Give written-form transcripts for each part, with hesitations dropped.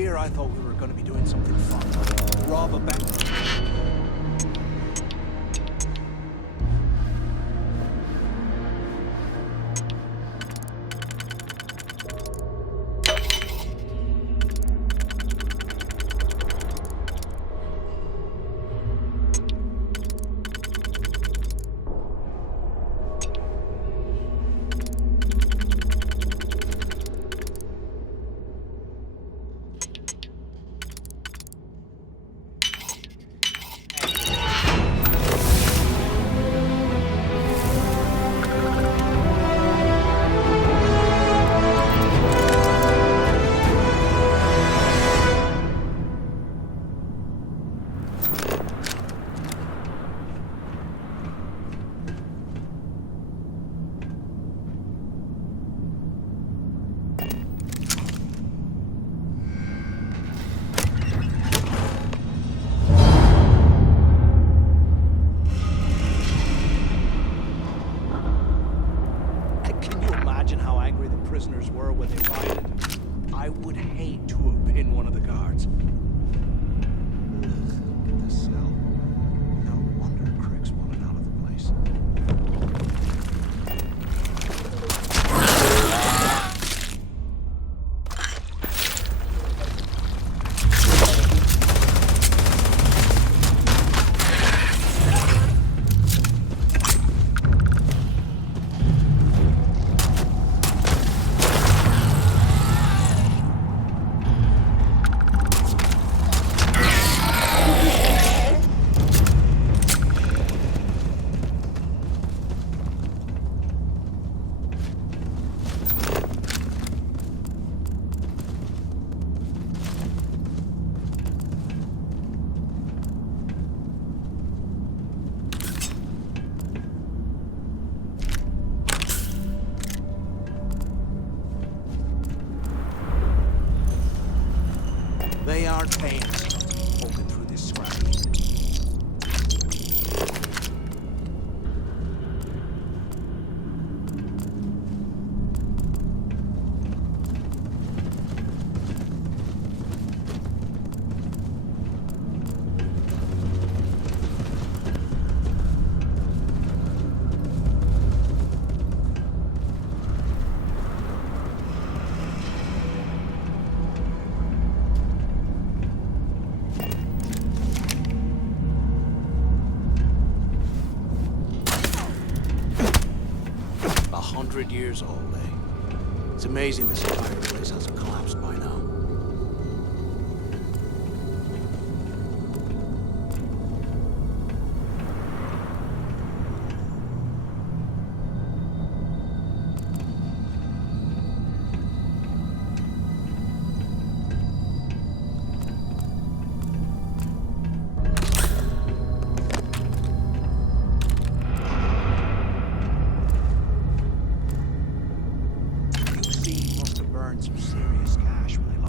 here, I thought we were going to be doing something fun. Rob a bank. Prisoners were when they rioted. I would hate to have been one of the guards. Ugh, look at this cell. No wonder Crick's wanted out of the place. They aren't paying us, poking through this scrap. Years old, eh? It's amazing this entire place hasn't collapsed by now. Some serious cash when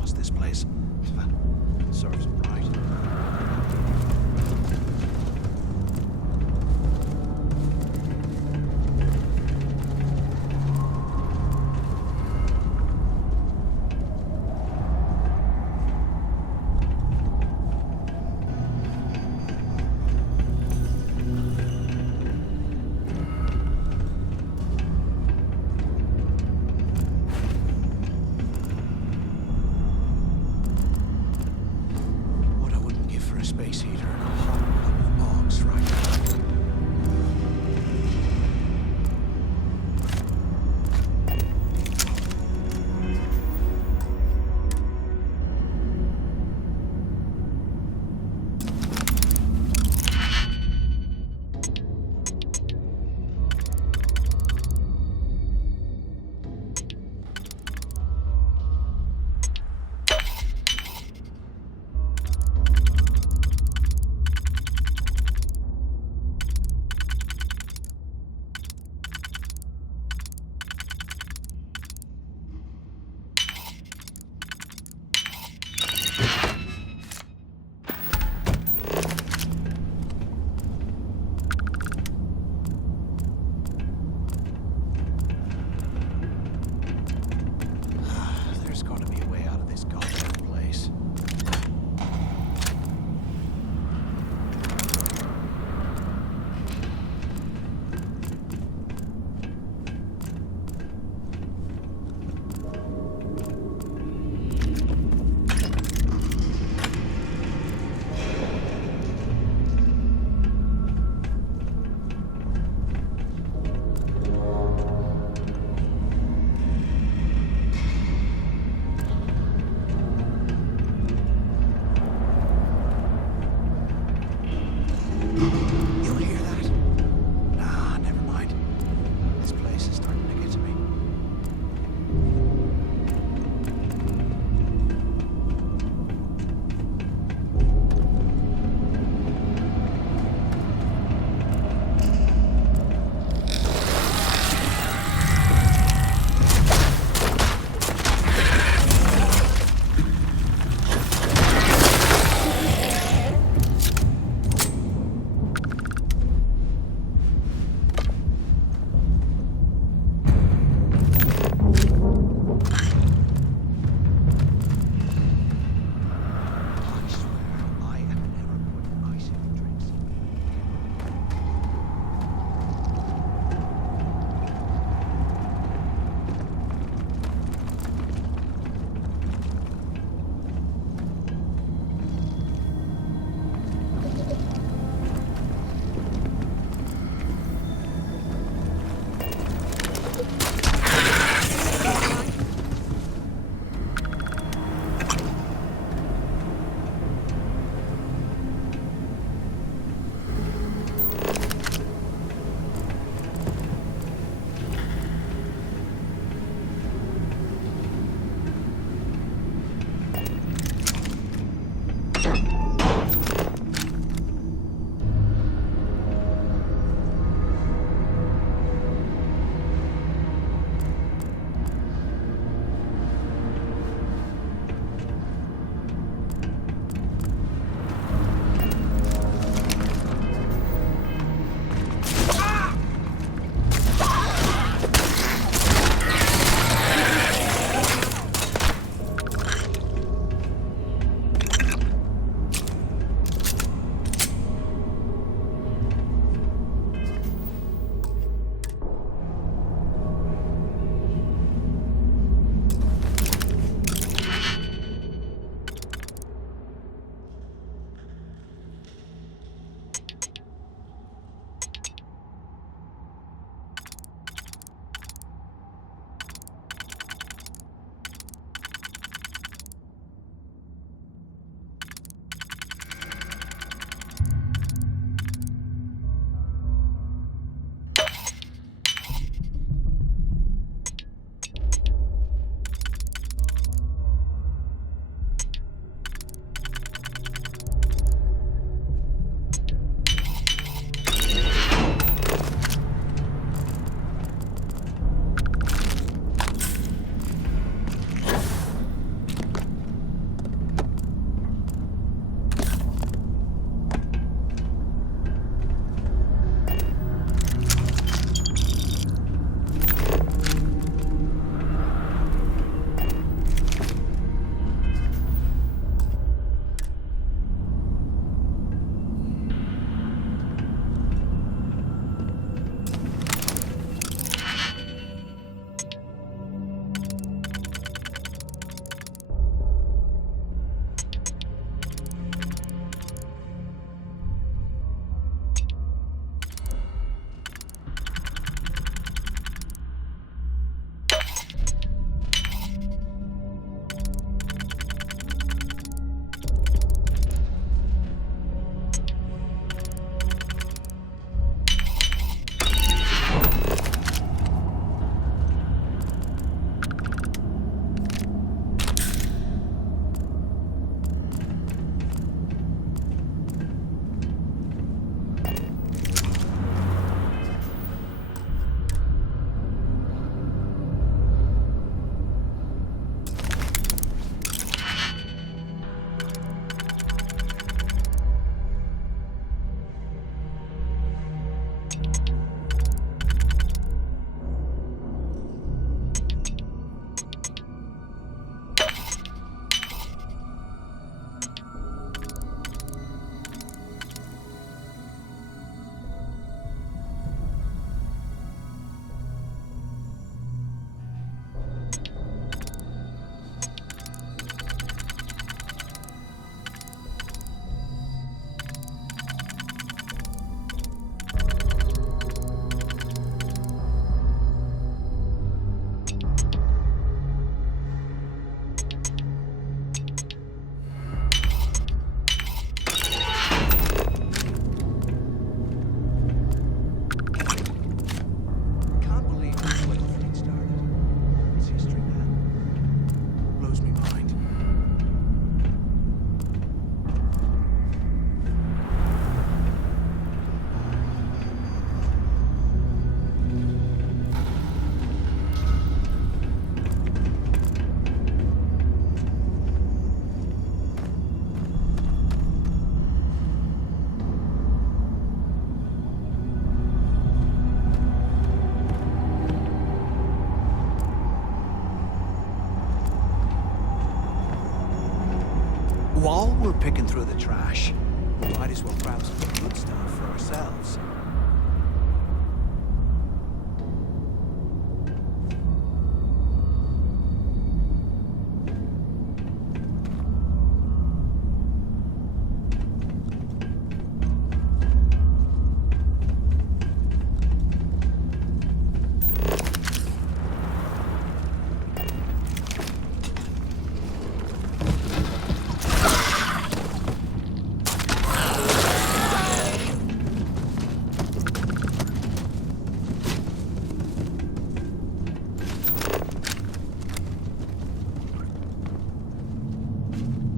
picking through the trash. We might as well grab some good stuff for ourselves.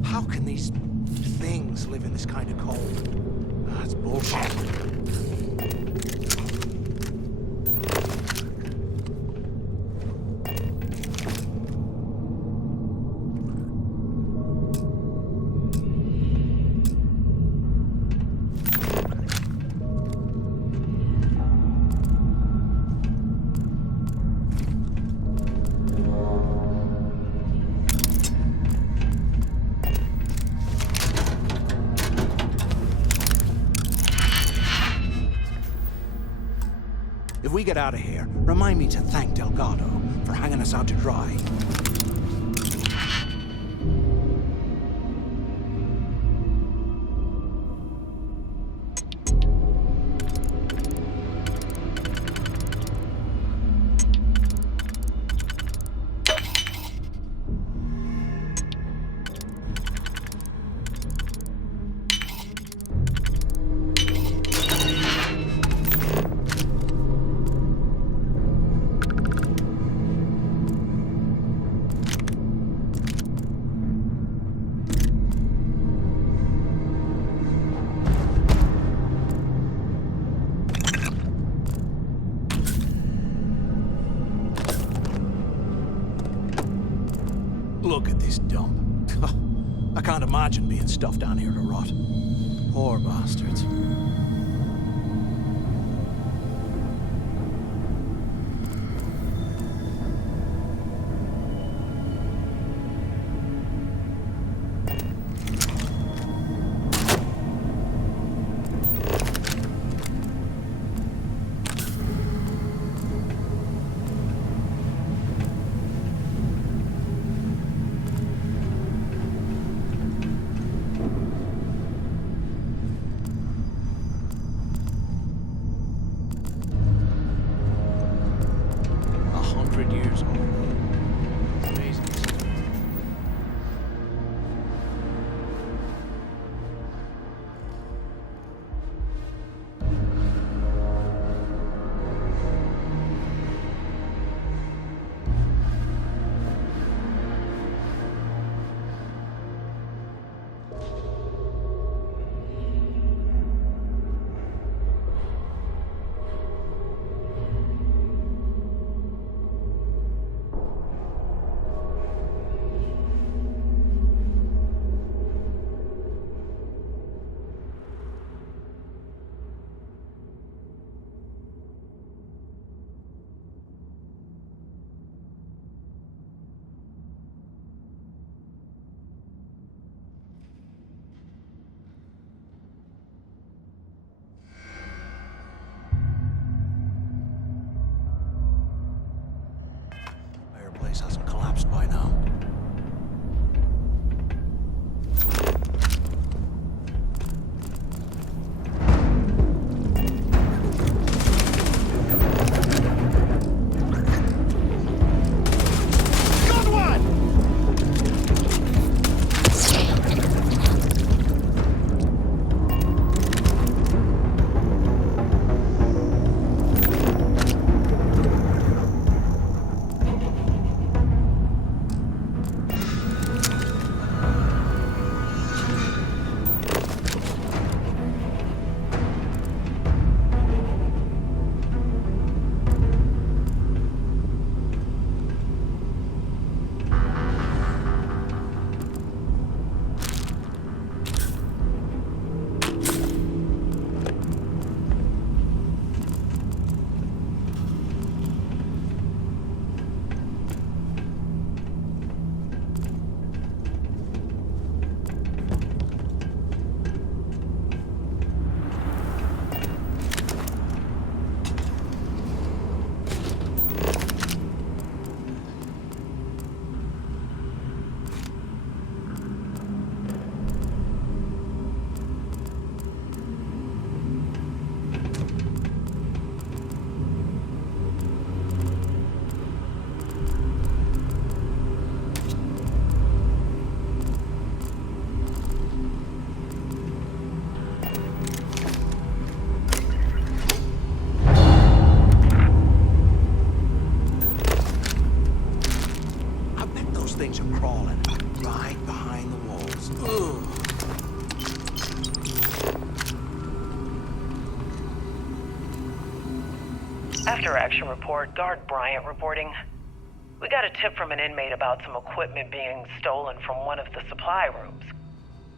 How can these things live in this kind of cold? That's bullshit. If we get out of here, remind me to thank Delgado for hanging us out to dry. Look at this dump. I can't imagine being stuffed down here to rot. Poor bastards. After action report, Guard Bryant reporting. We got a tip from an inmate about some equipment being stolen from one of the supply rooms.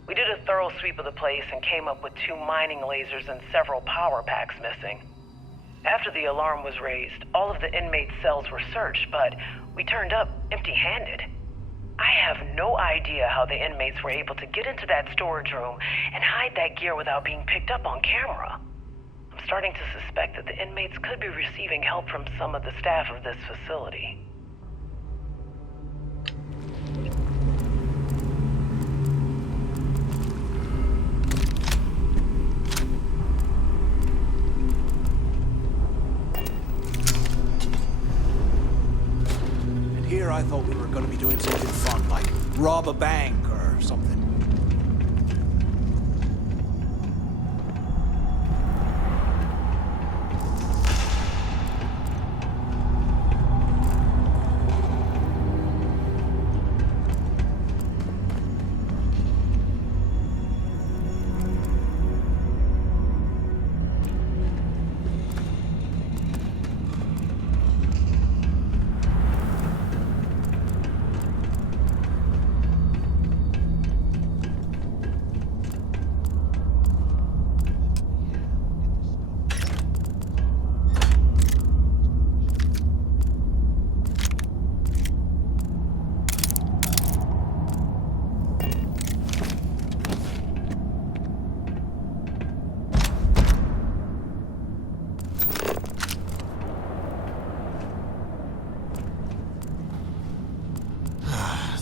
We did a thorough sweep of the place and came up with 2 mining lasers and several power packs missing. After the alarm was raised, all of the inmates' cells were searched, but we turned up empty-handed. I have no idea how the inmates were able to get into that storage room and hide that gear without being picked up on camera. I'm starting to suspect that the inmates could be receiving help from some of the staff of this facility. Here I thought we were going to be doing something fun, like rob a bank or something.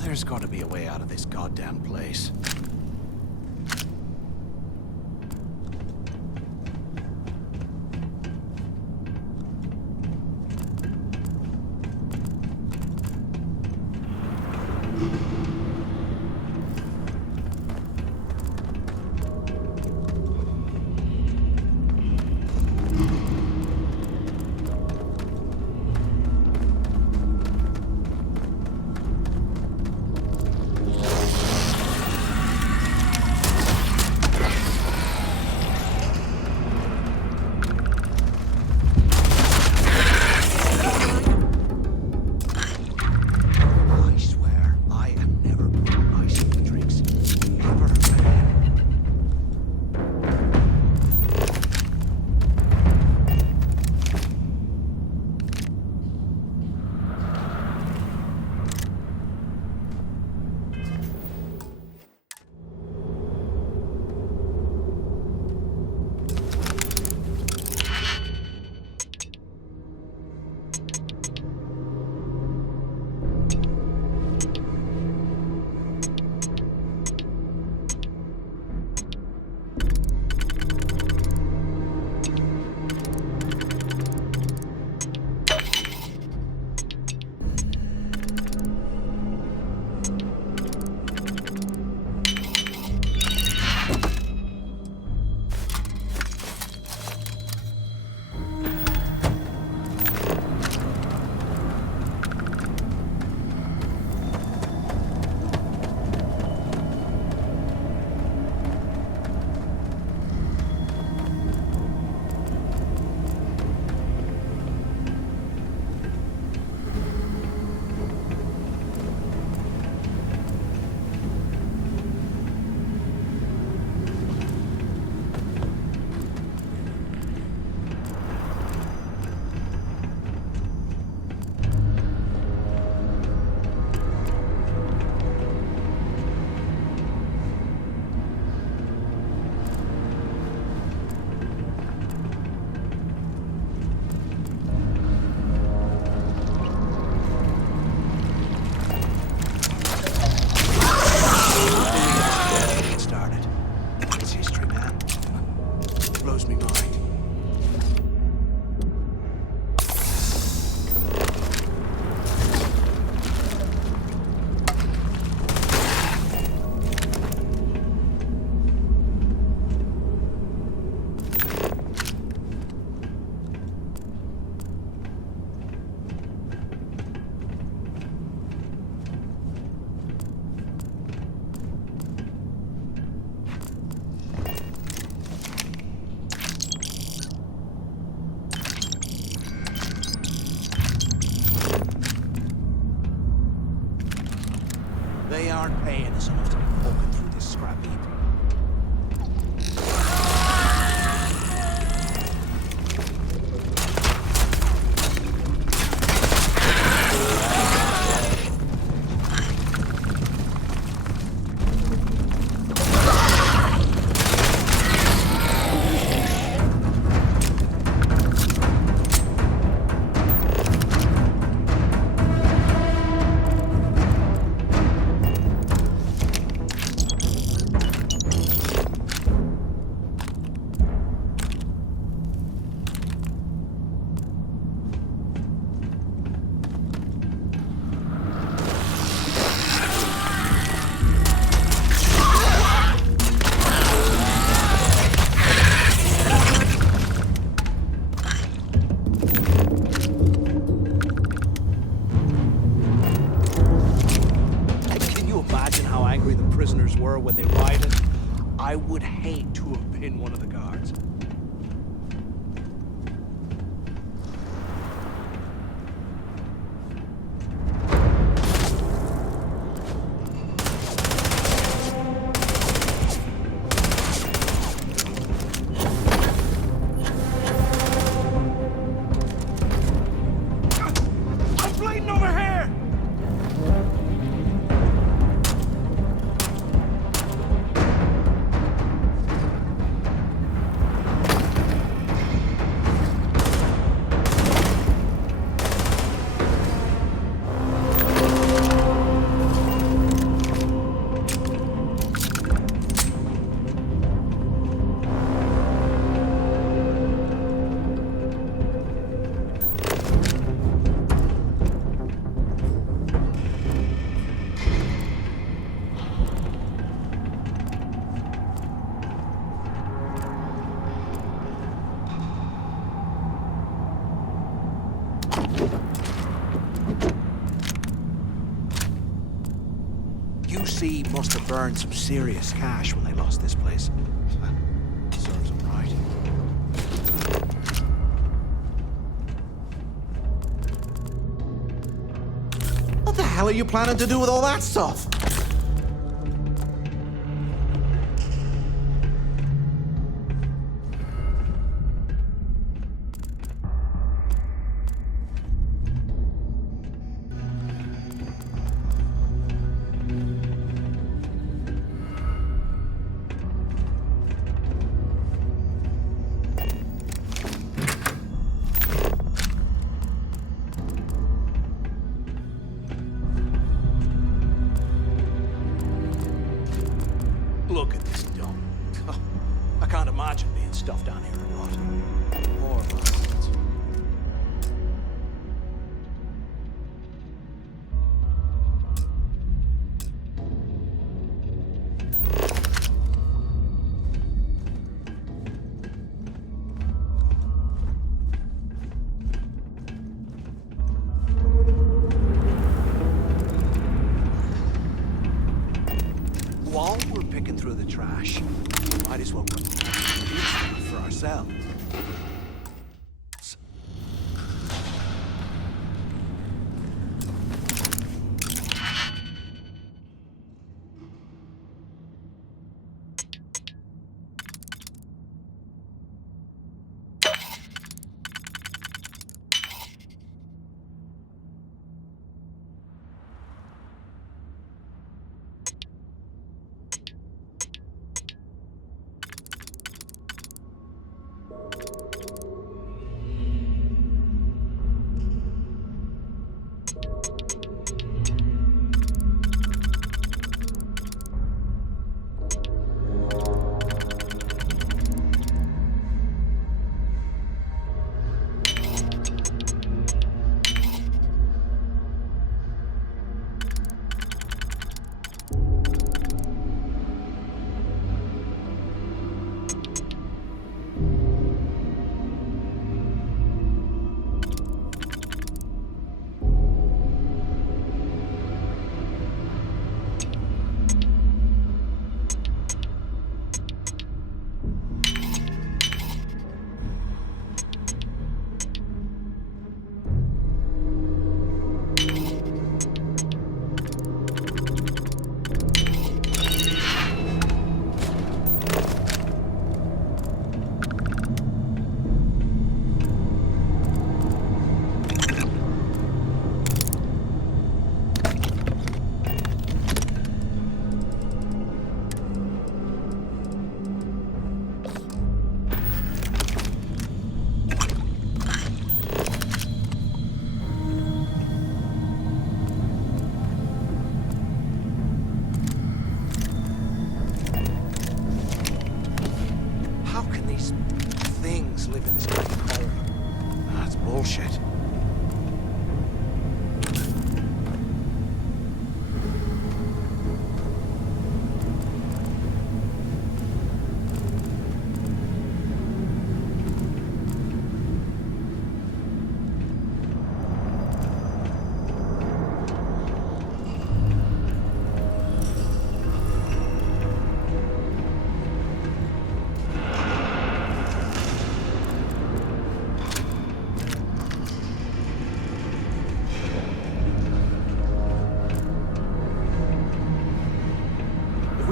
There's got to be a way out of this goddamn place. sea must have burned some serious cash when they lost this place. Serves them right. What the hell are you planning to do with all that stuff? Look at this dump. I can't imagine being stuffed down here and rot. Poor bastards. While we're picking through the trash, we might as well put stuff for ourselves. Live in this kind of hole. That's bullshit.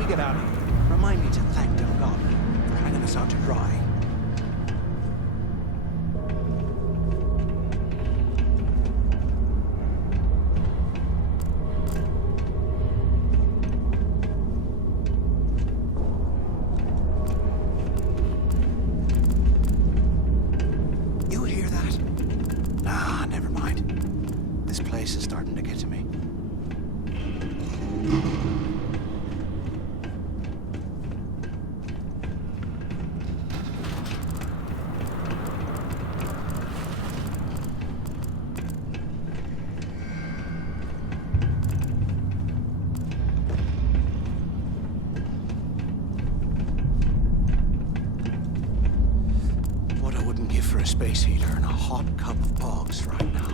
Get out of here. Remind me to thank Delgado for hanging us out to dry. You hear that? Nah, never mind. This place is starting to get to me. For a space heater and a hot cup of bogs right now.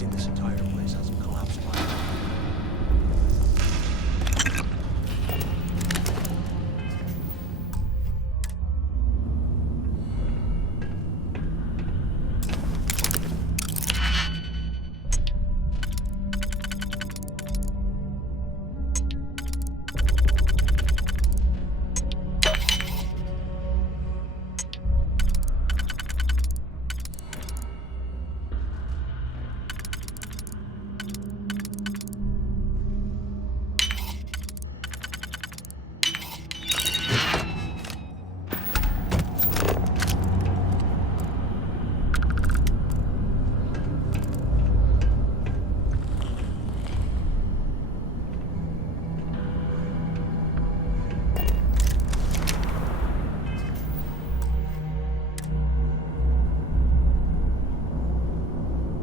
Amazing this entire place hasn't collapsed by now.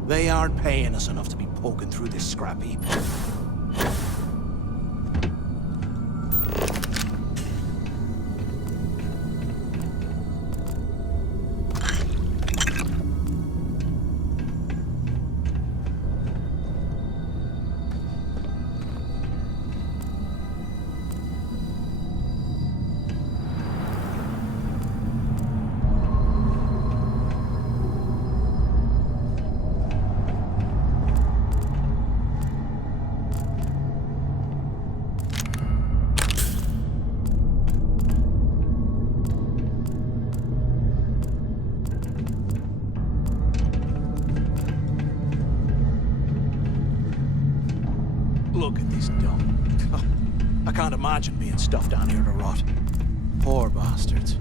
They aren't paying us enough to be poking through this scrap heap. Look at this dump. I can't imagine being stuffed down here to rot. Poor bastards.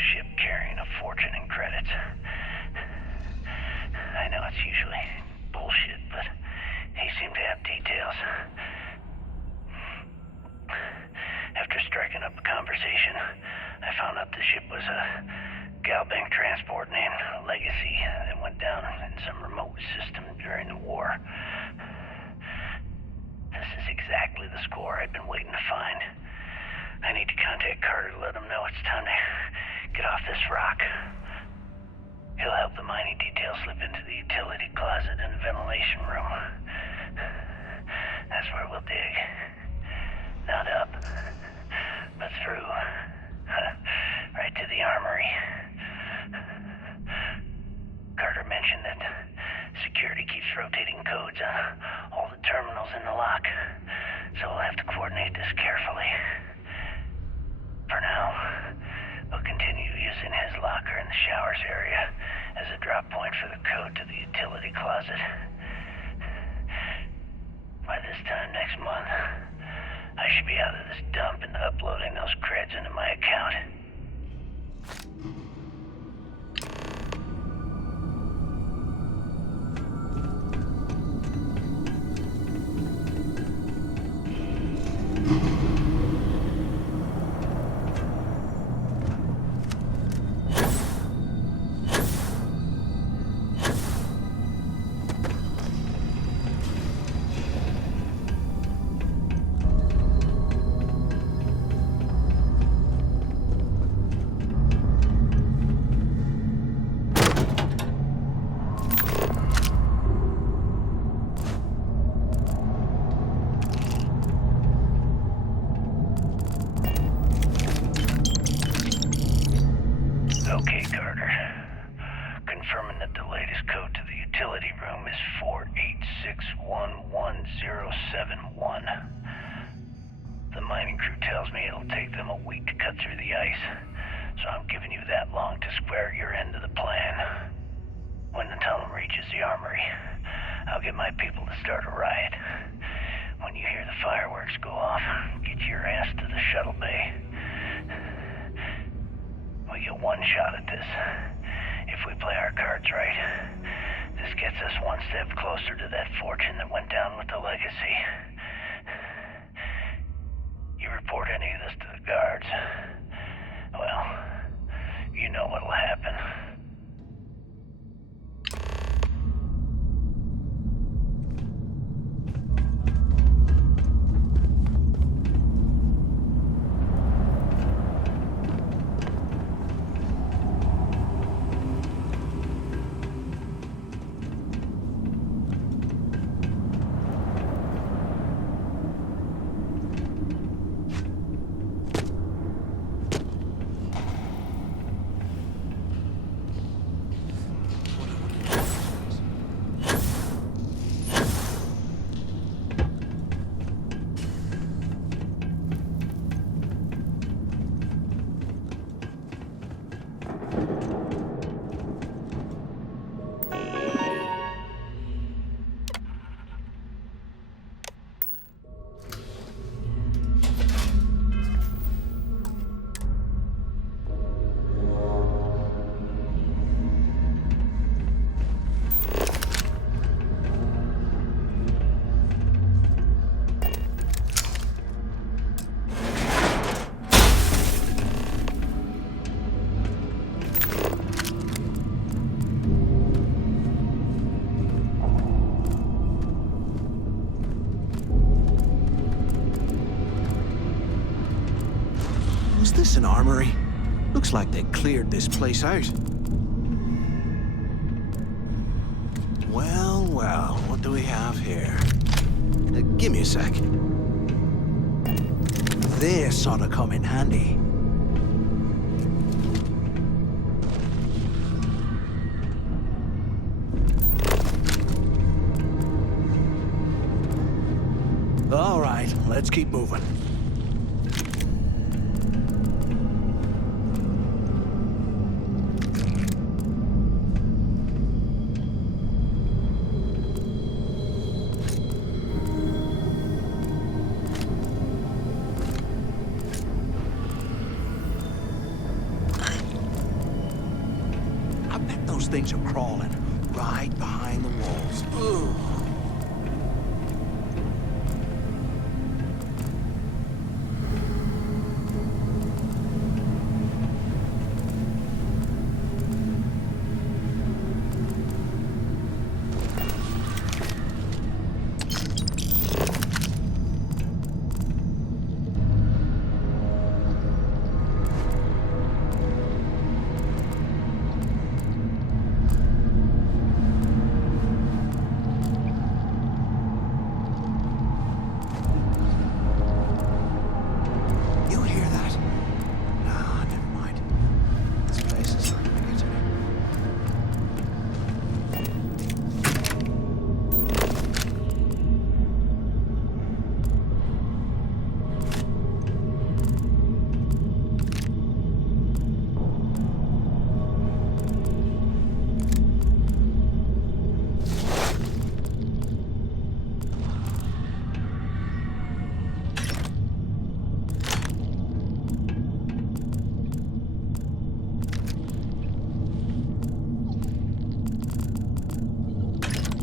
ship carrying a fortune in credits. I know it's usually bullshit, but he seemed to have details. After striking up a conversation, I found out the ship was a Galbank transport named Legacy that went down in some remote system during the war. This is exactly the score I've been waiting to find. I need to contact Carter to let him know it's time to get off this rock. He'll help the mining detail slip into the utility closet in the ventilation room. That's where we'll dig. Not up, but through. Right to the armory. Carter mentioned that security keeps rotating codes on all the terminals in the lock, so we'll have to coordinate this carefully. For now, we'll continue using his locker in the showers area as a drop point for the code to the utility closet. By this time next month, I should be out of this dump and uploading those creds into my account. Okay, Carter. Confirming that the latest code to the utility room is 486111071. The mining crew tells me it'll take them a week to cut through the ice, so I'm giving you that long to square your end of the plan. When the tunnel reaches the armory, I'll get my people to start a riot. When you hear the fireworks go off, get your ass to the shuttle bay. We get one shot at this. If we play our cards right, this gets us one step closer to that fortune that went down with the Legacy. You report any of this to the guards, well, you know what'll happen. Is this an armory? Looks like they cleared this place out. Well, well, what do we have here? Give me a sec. This ought to come in handy. All right, let's keep moving. those things are crawling right behind the walls. Ugh.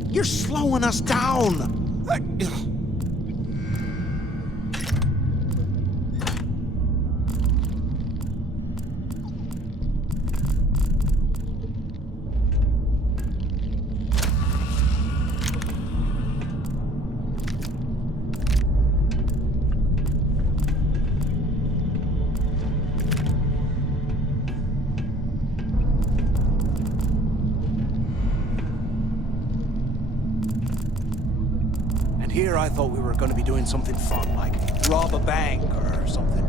You're slowing us down! Here I thought we were going to be doing something fun, like rob a bank or something.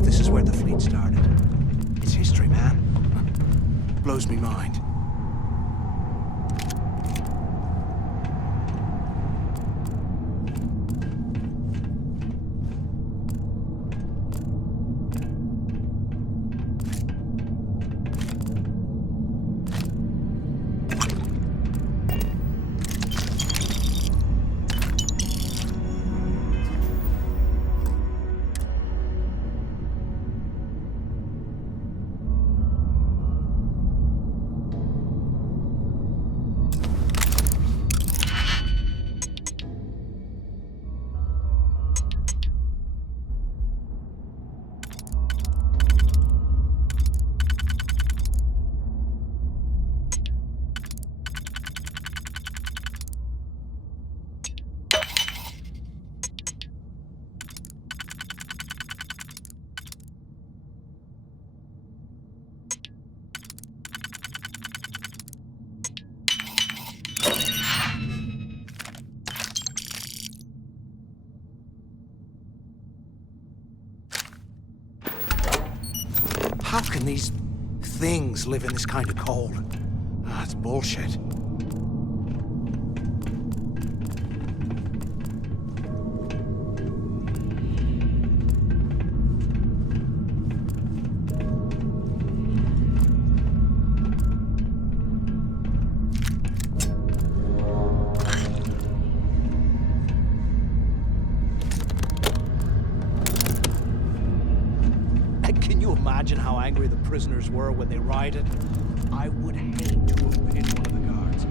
This is where the fleet started. It's history, man. Blows me mind. How can these things live in this kind of cold? Ah, it's bullshit. Can you imagine how angry the prisoners were when they rioted? I would hate to have been one of the guards.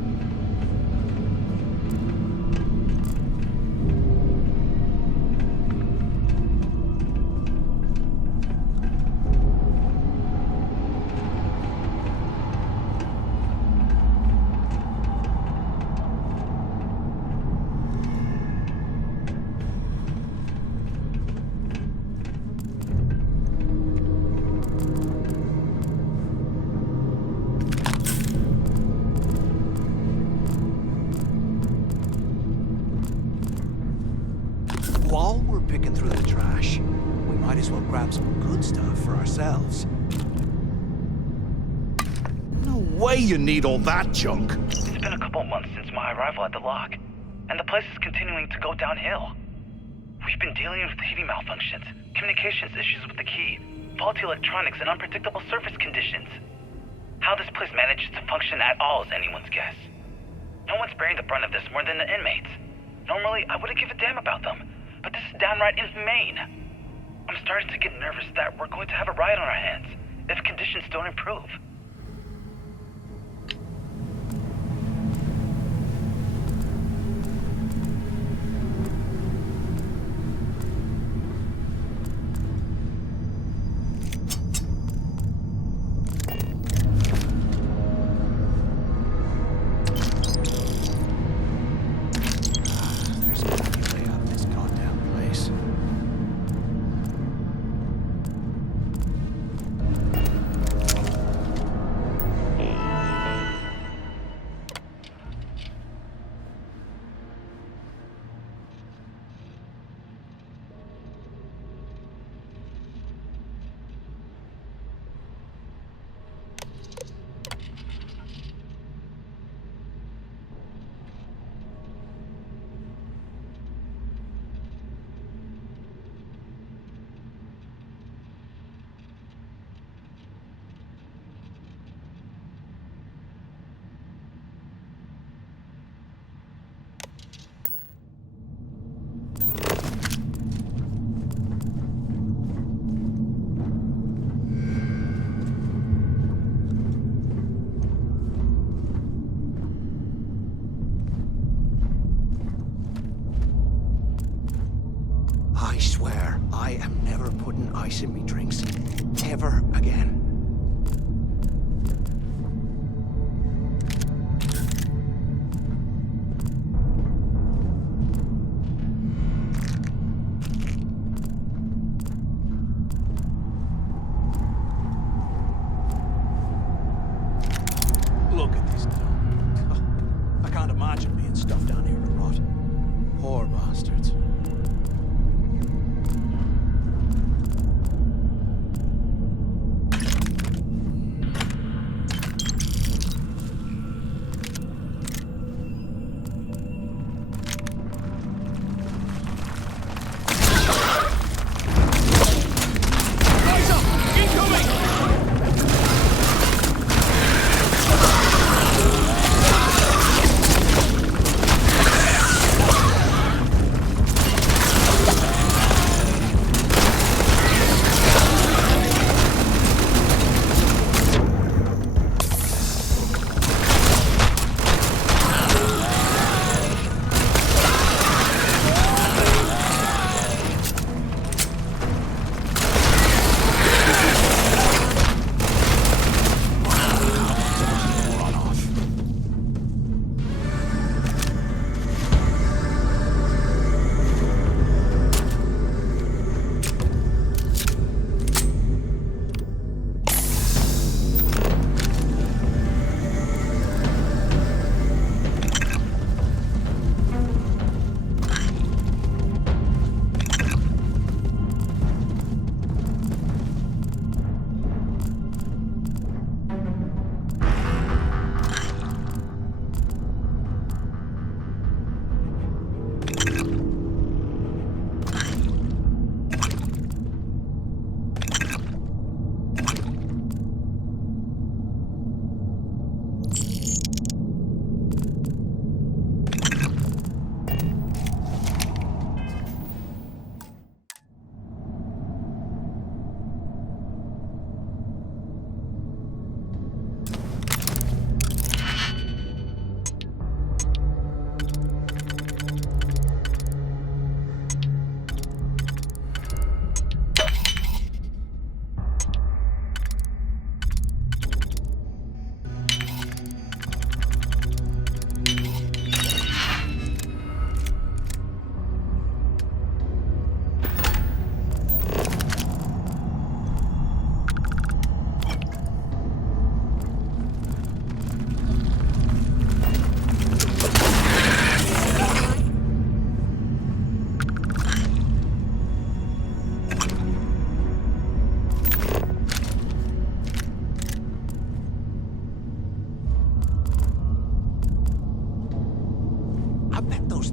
While we're picking through the trash, we might as well grab some good stuff for ourselves. No way you need all that junk. It's been a couple months since my arrival at the lock, and the place is continuing to go downhill. We've been dealing with heating malfunctions, communications issues with the key, faulty electronics, and unpredictable surface conditions. How this place manages to function at all is anyone's guess. No one's bearing the brunt of this more than the inmates. Normally, I wouldn't give a damn about them, but this is downright inhumane. I'm starting to get nervous that we're going to have a riot on our hands if conditions don't improve. There's gotta be a way out of this goddamn place. I swear, I am never putting ice in me drinks. Ever again. Look at this dump. I can't imagine being stuffed down here to rot. Poor bastards.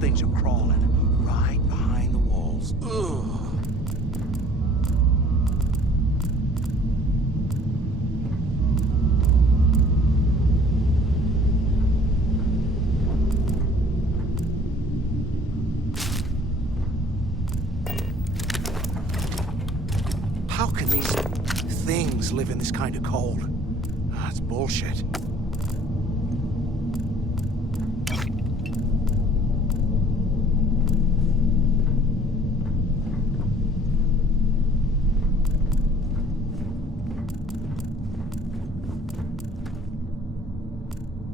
things are crawling right behind the walls. Ugh. How can these things live in this kind of cold? That's bullshit.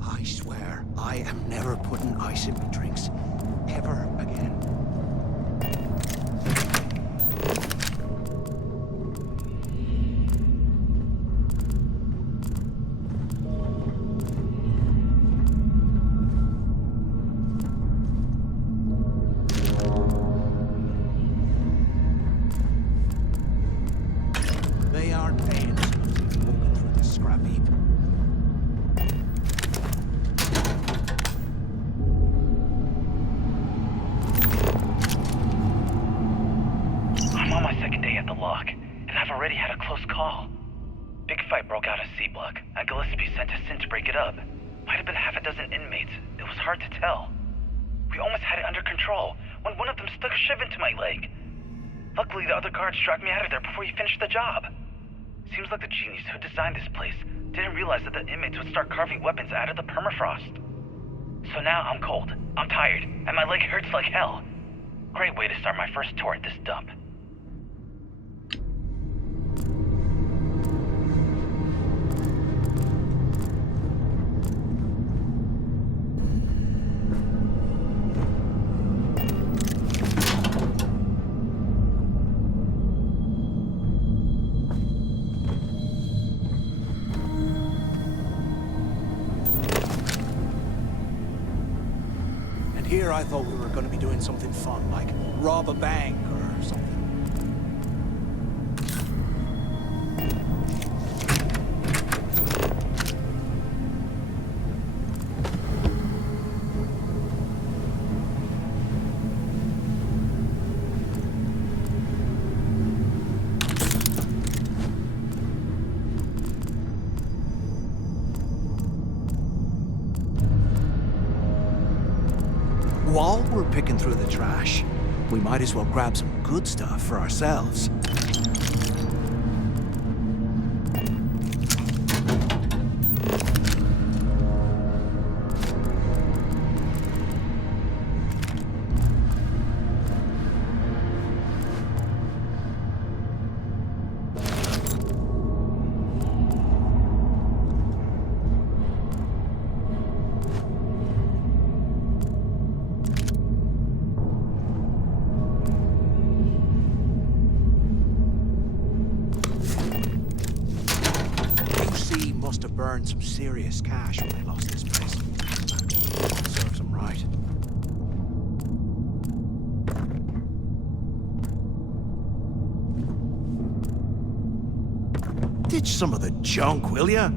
I swear, I am never putting ice in my drinks. Ever again. They aren't paying us enough to be walking through this scrap heap. I'm on my second day at the lock, and I've already had a close call. Big fight broke out at C-Block, and Gillespie sent us in to break it up. Might have been half a dozen inmates. It was hard to tell. We almost had it under control when one of them stuck a shiv into my leg. Luckily, the other guards dragged me out of there before he finished the job. Seems like the genius who designed this place didn't realize that the inmates would start carving weapons out of the permafrost. So now I'm cold, I'm tired, and my leg hurts like hell. Great way to start my first tour at this dump. Here I thought we were going to be doing something fun, like rob a bank or something. While we're picking through the trash, we might as well grab some good stuff for ourselves. Must have burned some serious cash when they lost this place. Serves them right. Ditch some of the junk, will ya?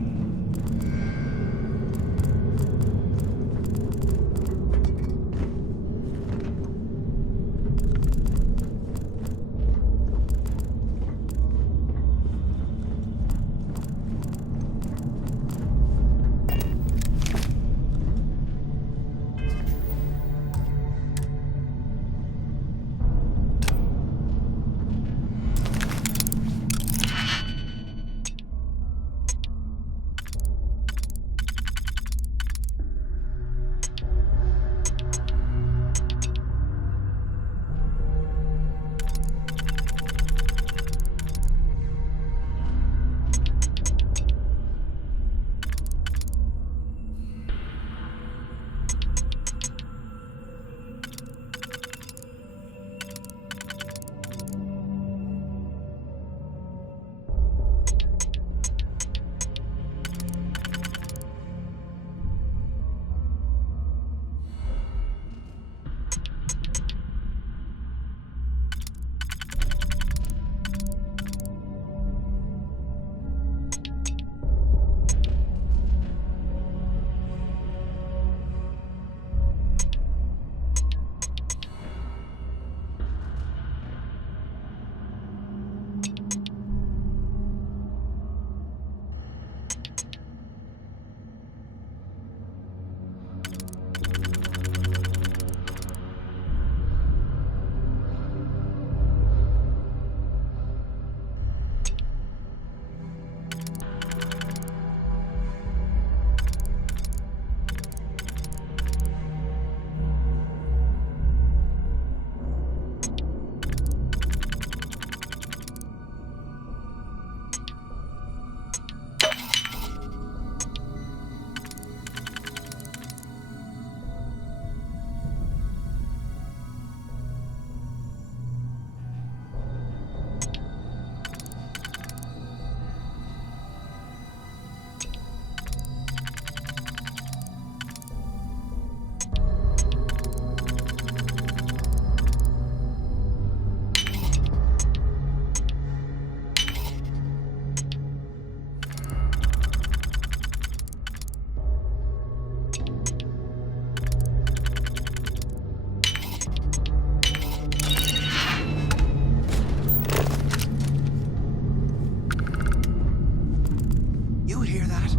You hear that?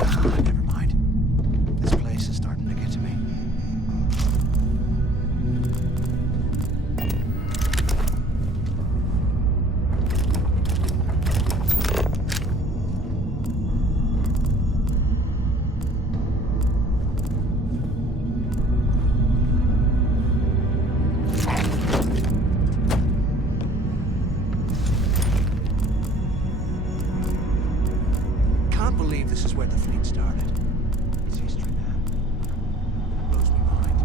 Ah, never mind. This place is starting to get to me. Can't believe this is where the fleet started. It's history, man. Blows my mind.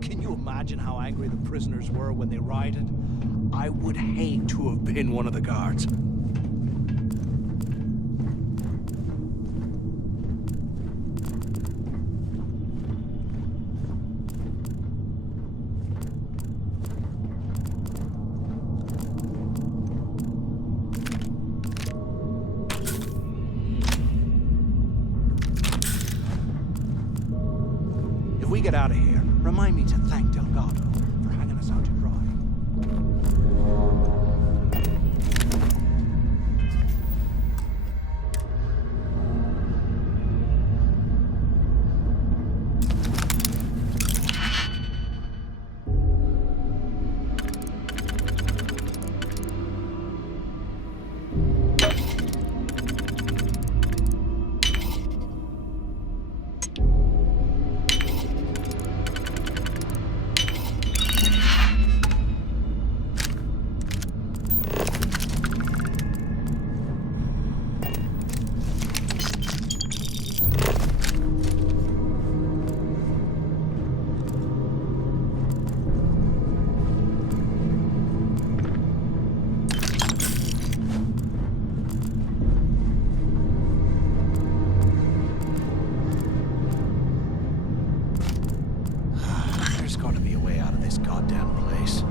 Can you imagine how angry the prisoners were when they rioted? I would hate to have been one of the guards. If we get out of here, remind me to thank Delgado for hanging us out to dry. There's got to be a way out of this goddamn place.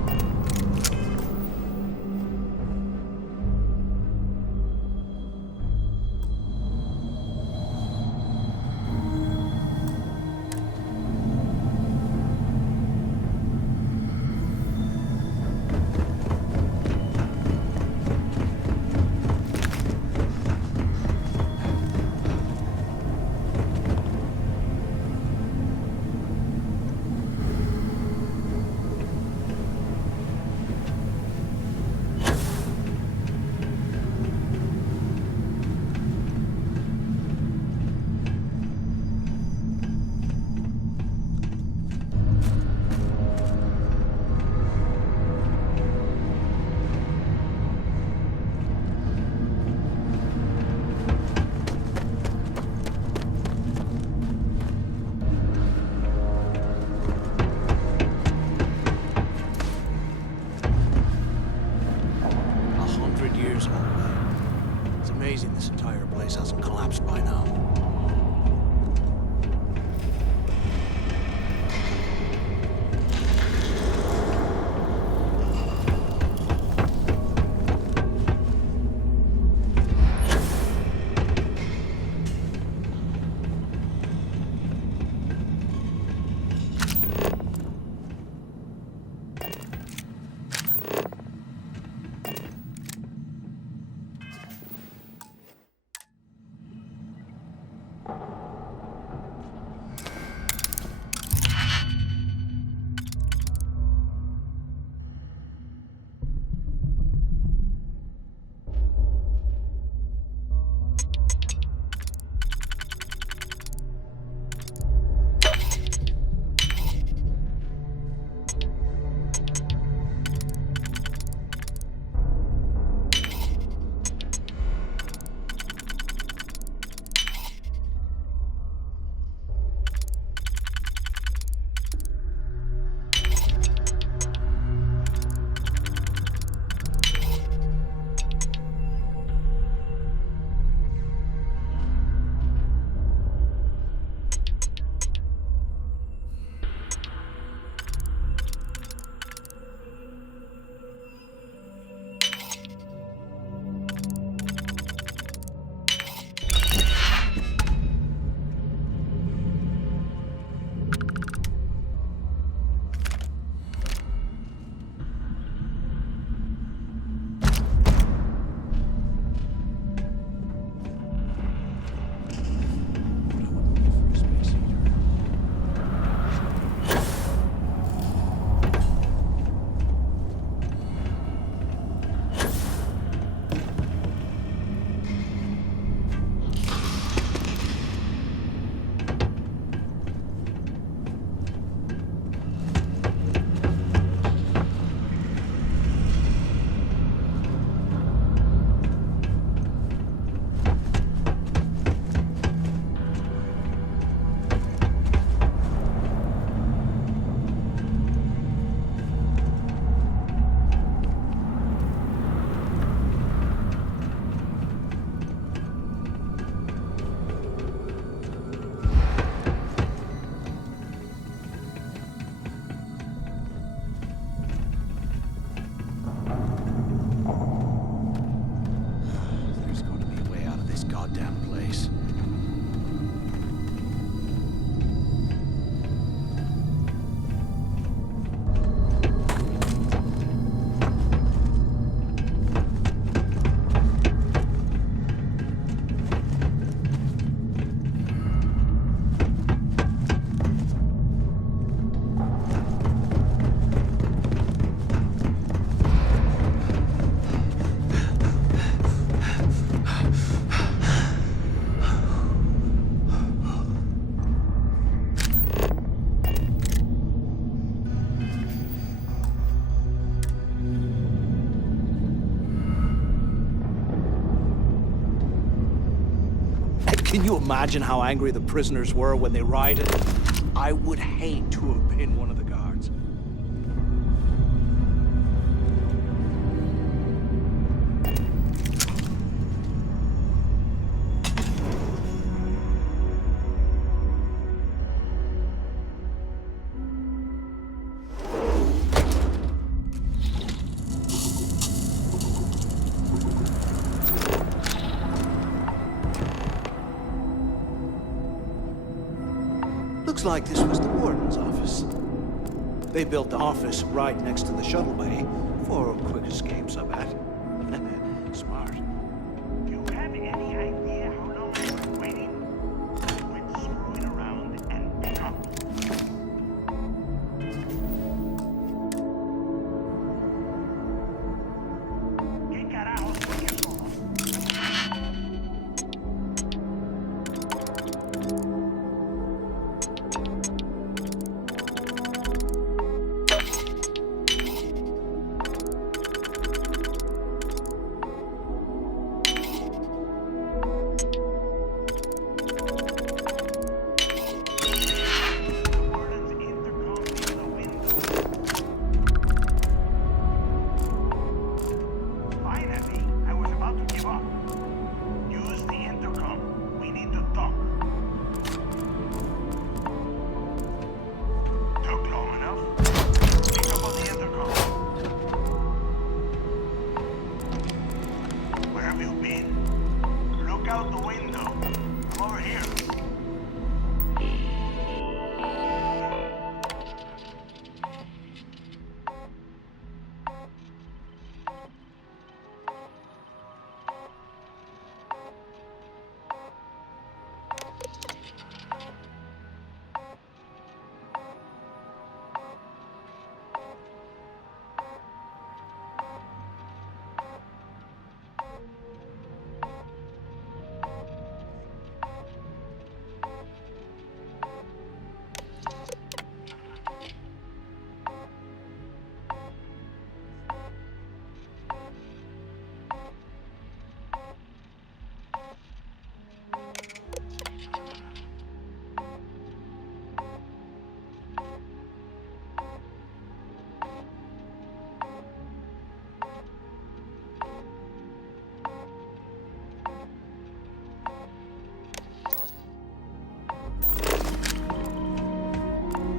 you imagine how angry the prisoners were when they rioted? I would hate to have been one of the guards. Looks like this was the warden's office. They built the office right next to the shuttle bay for quick escapes, I bet. Smart. Do you have any idea how long I've been waiting? Quit screwing around and pick up. ¿Qué carajos fue eso?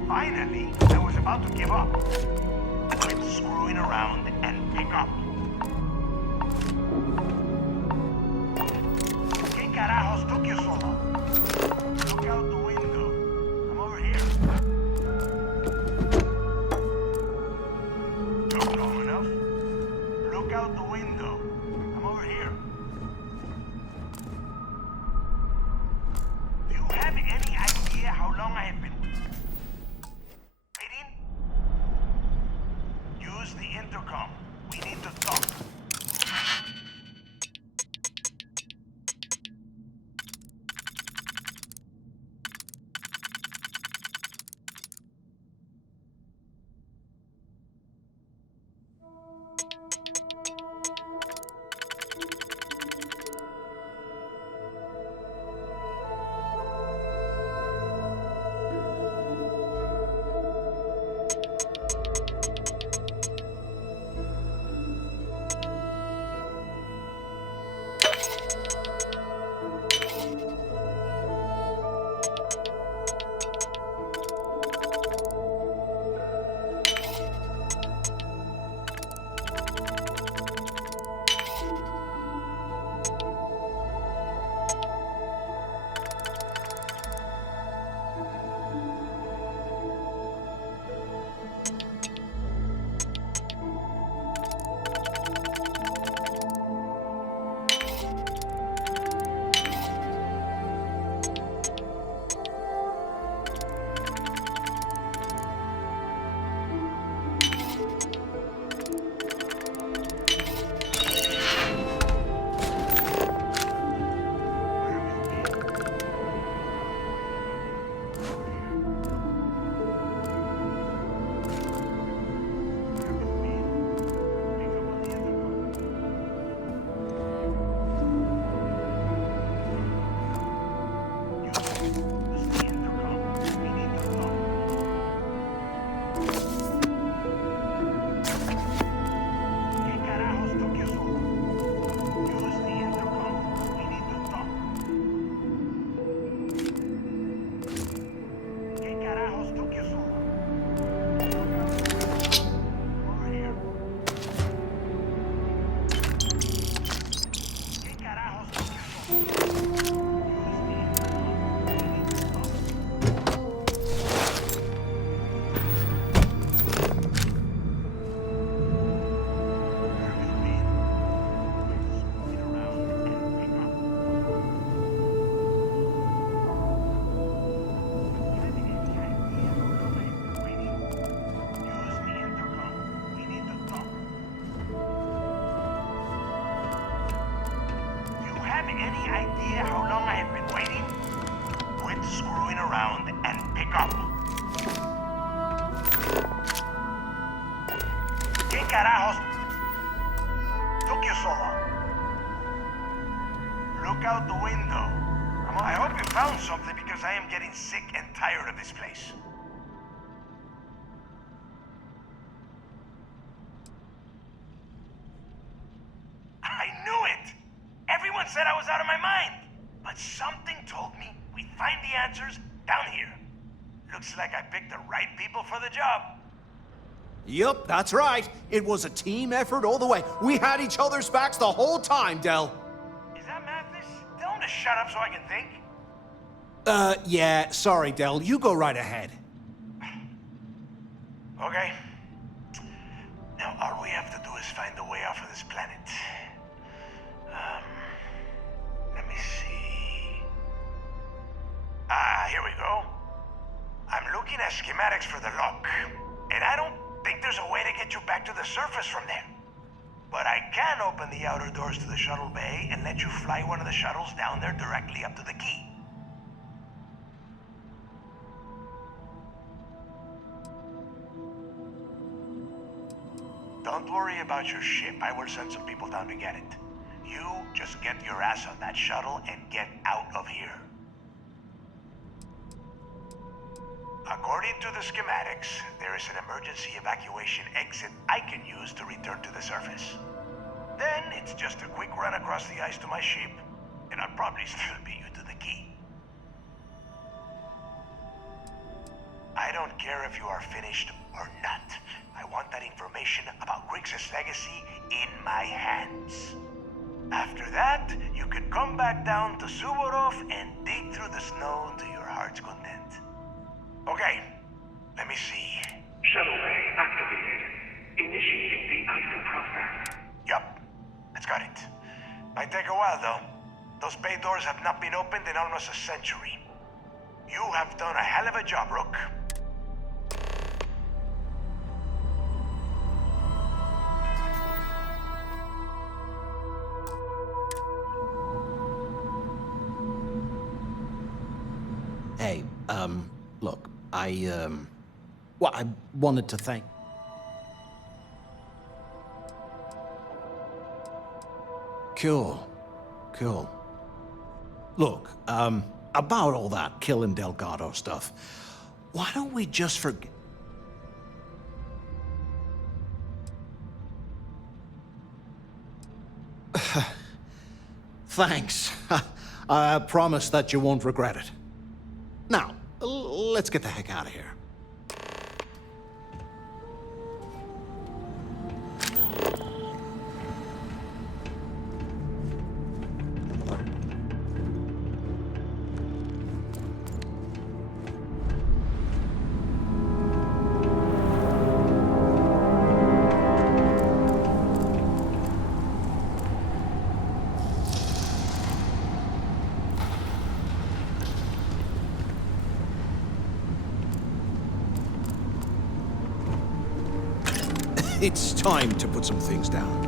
Finally, I was about to give up. Quit screwing around and pick up. ¿Qué carajos took you so long? Look out the window. I'm over here. Took long enough? Look out the window. I'm over here. Do you have any idea how long I have been waiting? Use the intercom. We need to talk. sick and tired of this place. I knew it! Everyone said I was out of my mind. But something told me we'd find the answers down here. Looks like I picked the right people for the job. Yup, that's right. It was a team effort all the way. We had each other's backs the whole time, Del. Is that madness? Tell him to shut up so I can think. Yeah, sorry, Del. You go right ahead. Okay. Now all we have to do is find a way off of this planet. Let me see. Here we go. I'm looking at schematics for the lock, and I don't think there's a way to get you back to the surface from there. But I can open the outer doors to the shuttle bay and let you fly one of the shuttles down there directly up to the key. Don't worry about your ship. I will send some people down to get it. You just get your ass on that shuttle and get out of here. According to the schematics, there is an emergency evacuation exit I can use to return to the surface. Then it's just a quick run across the ice to my ship, and I'll probably still beat you to the key. I don't care if you are finished or not. I want that information about Grixis' legacy in my hands. After that, you can come back down to Suvorov and dig through the snow to your heart's content. Okay, let me see. Shuttle bay activated. Initiating the icing process. Yup, that's got it. Might take a while though. Those bay doors have not been opened in almost a century. You have done a hell of a job, Rook. Hey, look, I wanted to thank... Cool. Look, about all that killing Delgado stuff, why don't we just forget... Thanks. I promise that you won't regret it. Now, let's get the heck out of here. It's time to put some things down.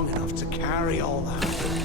strong enough to carry all that.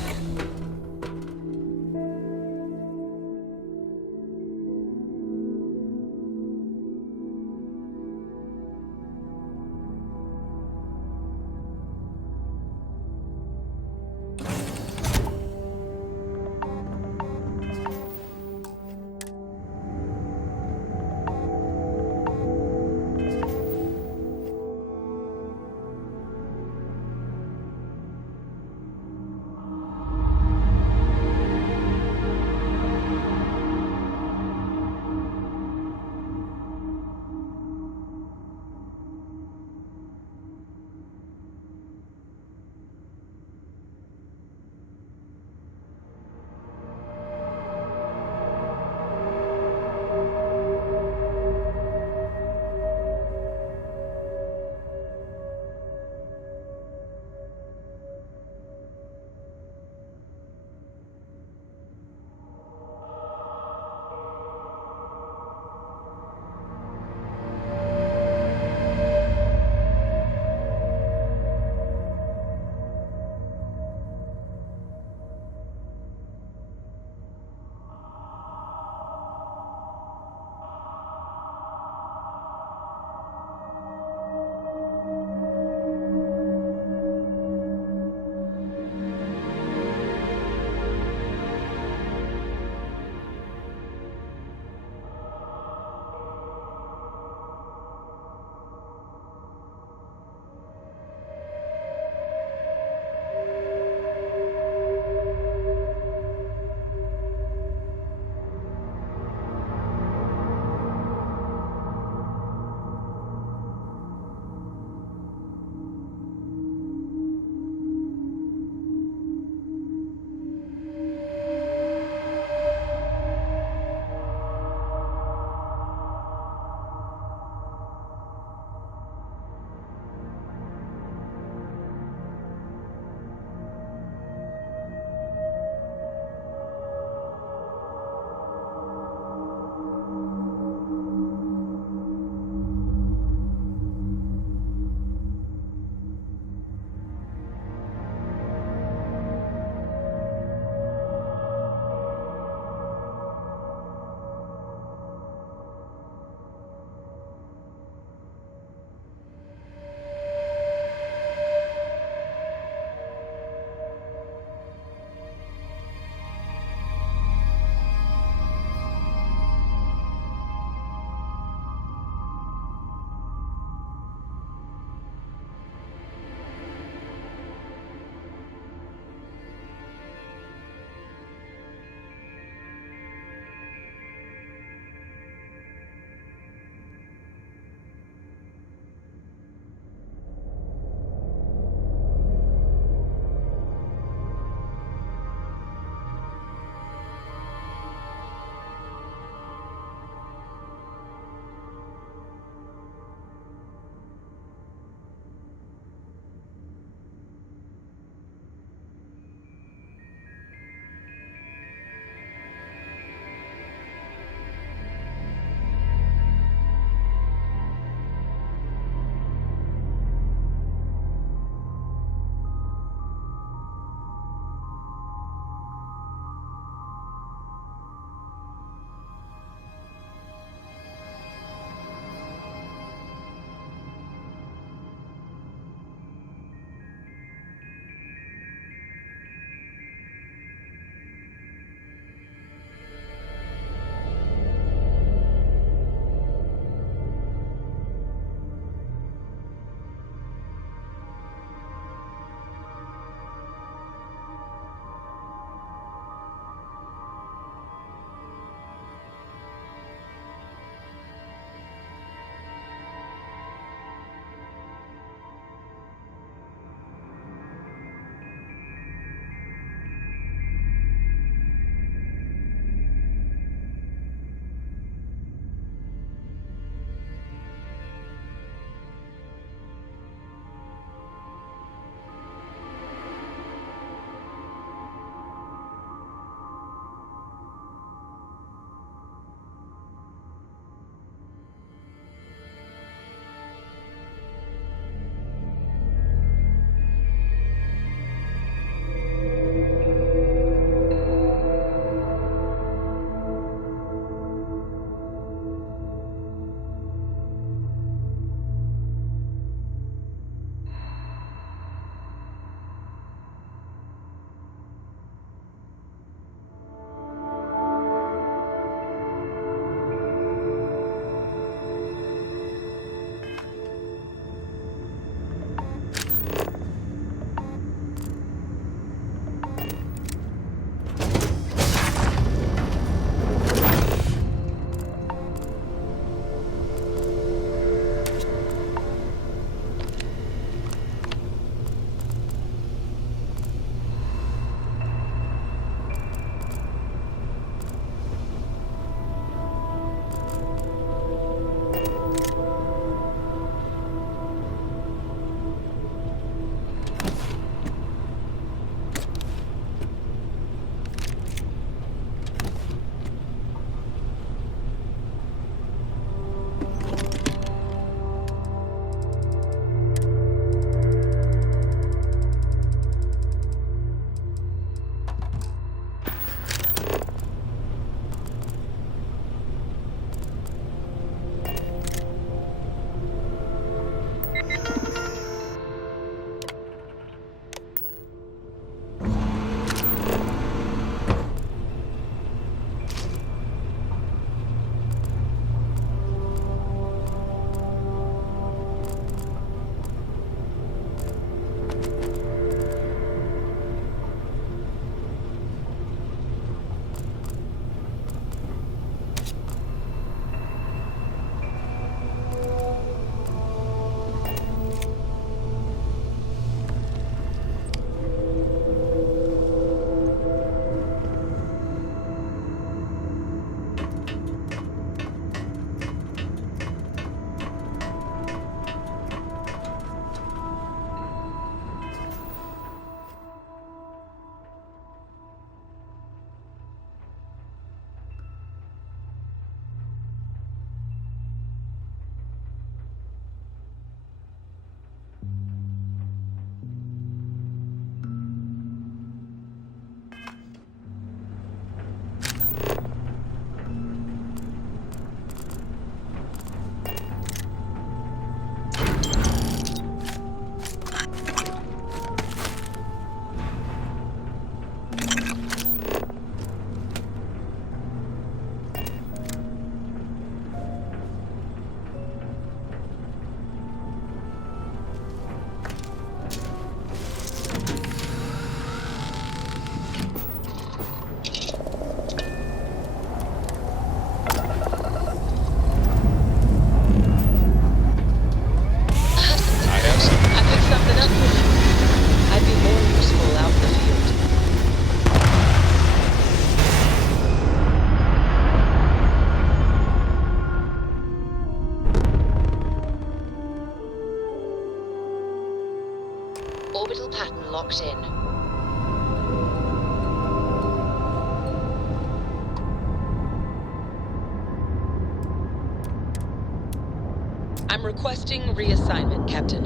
requesting reassignment, Captain.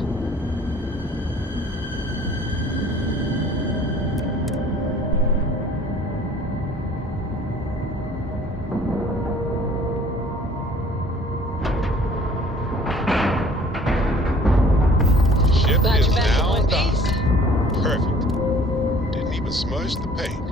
Ship Glad is you're back now on docked. base. Perfect. Didn't even smudge the paint.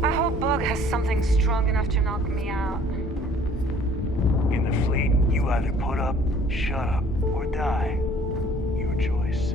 I hope Bug has something strong enough to knock me out. In the fleet, you either put up, shut up, or die. Your choice.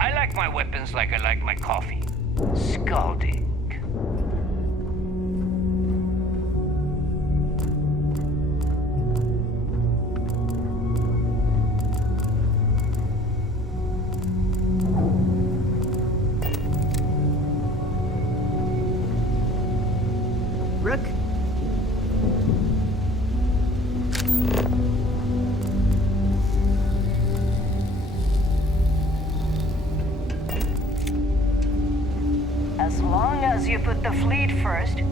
I like my weapons like I like my coffee. Scalding. Rook? As long as you put the fleet first,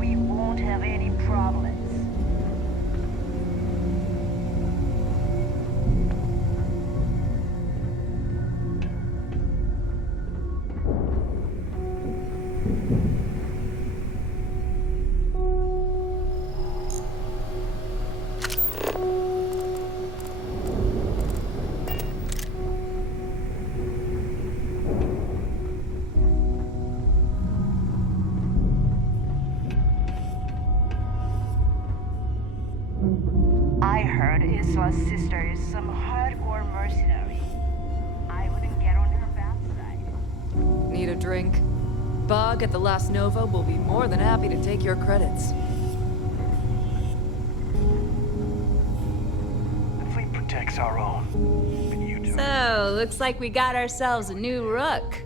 we won't have any problems. I heard Isla's sister is some hardcore mercenary. I wouldn't get on her bad side. Need a drink? Bug at the Last Nova will be more than happy to take your credits. The fleet protects our own. But you do. So, looks like we got ourselves a new rook.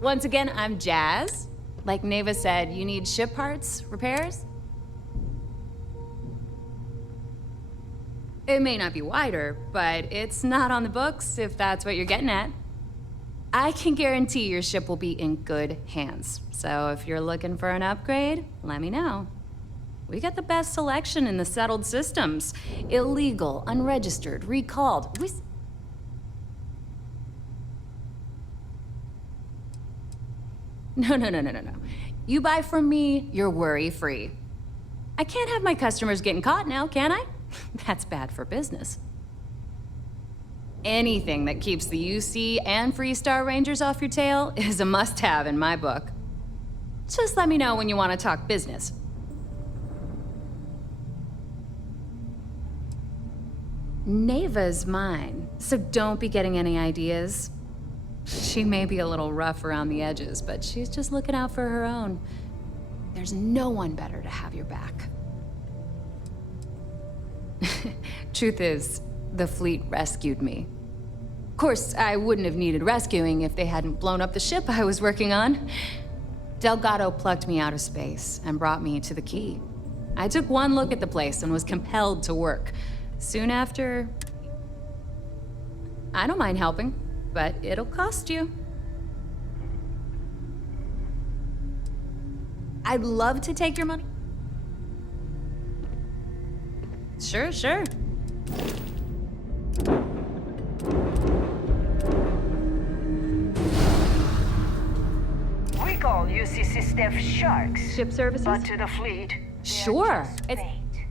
Once again, I'm Jazz. Like Neva said, you need ship parts, repairs? It may not be wider, but it's not on the books if that's what you're getting at. I can guarantee your ship will be in good hands. So if you're looking for an upgrade, let me know. We got the best selection in the settled systems. Illegal, unregistered, recalled. No. You buy from me, you're worry-free. I can't have my customers getting caught now, can I? That's bad for business. Anything that keeps the UC and Freestar Rangers off your tail is a must-have in my book. Just let me know when you want to talk business. Neva's mine, so don't be getting any ideas. She may be a little rough around the edges, but she's just looking out for her own. There's no one better to have your back. Truth is, the fleet rescued me. Of course, I wouldn't have needed rescuing if they hadn't blown up the ship I was working on. Delgado plucked me out of space and brought me to the Key. I took one look at the place and was compelled to work. Soon after... I don't mind helping, but it'll cost you. I'd love to take your money. Sure. UCC sharks. Ship services? But to the fleet, Sure. they're just It's- bait.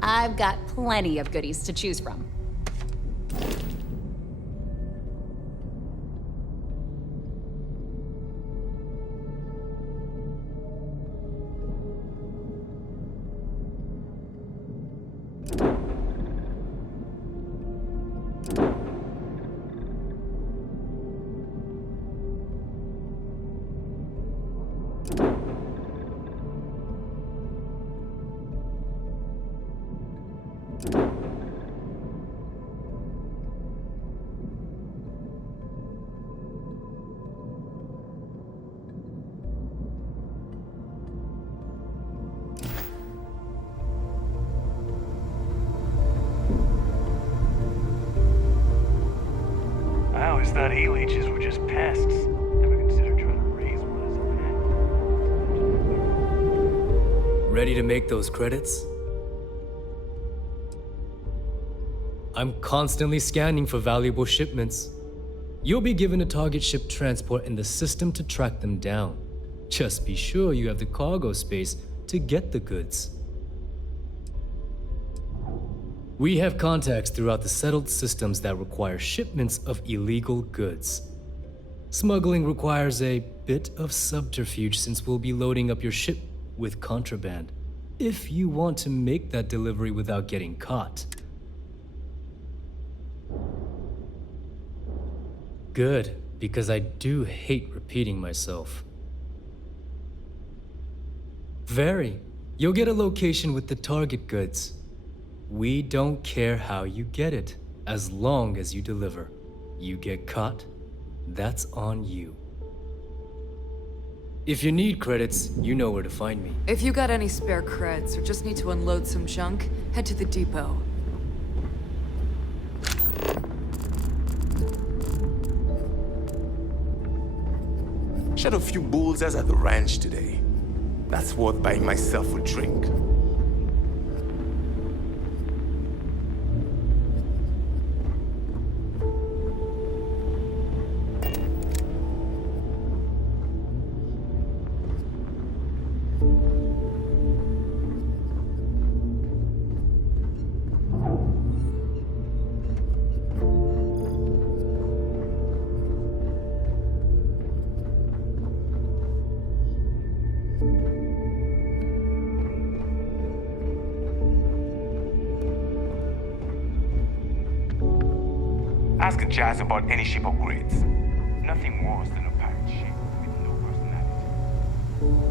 I've got plenty of goodies to choose from. I always thought E-leeches were just pests. Never considered trying to raise one as a pet. Ready to make those credits? I'm constantly scanning for valuable shipments. You'll be given a target ship transport in the system to track them down. Just be sure you have the cargo space to get the goods. We have contacts throughout the settled systems that require shipments of illegal goods. Smuggling requires a bit of subterfuge since we'll be loading up your ship with contraband. If you want to make that delivery without getting caught. Good, because I do hate repeating myself. Very. You'll get a location with the target goods. We don't care how you get it, as long as you deliver. You get caught, that's on you. If you need credits, you know where to find me. If you got any spare creds or just need to unload some junk, head to the depot. Shot a few bullseyes at the ranch today. That's worth buying myself a drink. Ask Jazz about any ship upgrades. Nothing worse than a pirate ship with no personality.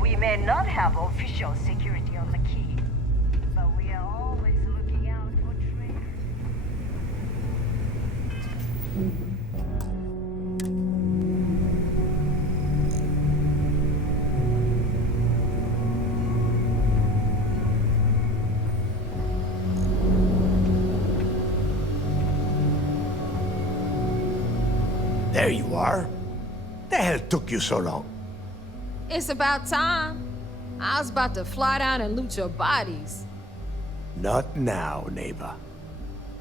We may not have official security on the key, but we are always looking out for traitors. There you are. The hell took you so long? It's about time. I was about to fly down and loot your bodies. Not now, neighbor.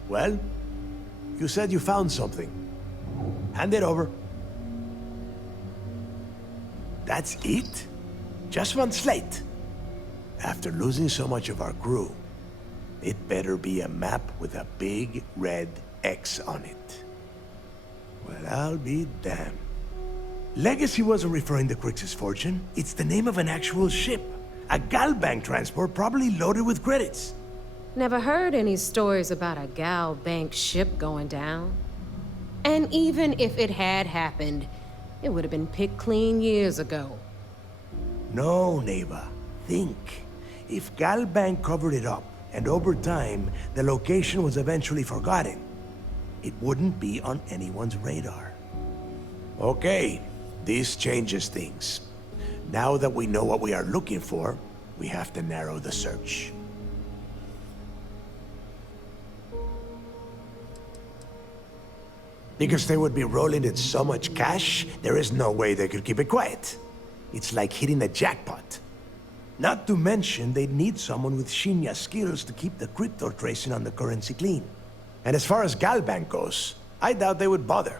Well, you said you found something. Hand it over. That's it? Just one slate? After losing so much of our crew, it better be a map with a big red X on it. Well, I'll be damned. Legacy wasn't referring to Crix's fortune. It's the name of an actual ship. A Galbank transport probably loaded with credits. Never heard any stories about a Gal Bank ship going down. And even if it had happened, it would have been picked clean years ago. No, neighbor. Think. If Galbank covered it up, and over time, the location was eventually forgotten, it wouldn't be on anyone's radar. Okay, this changes things. Now that we know what we are looking for, we have to narrow the search. Because they would be rolling in so much cash, there is no way they could keep it quiet. It's like hitting a jackpot. Not to mention, they'd need someone with Shinya skills to keep the crypto tracing on the currency clean. And as far as Galbank goes, I doubt they would bother.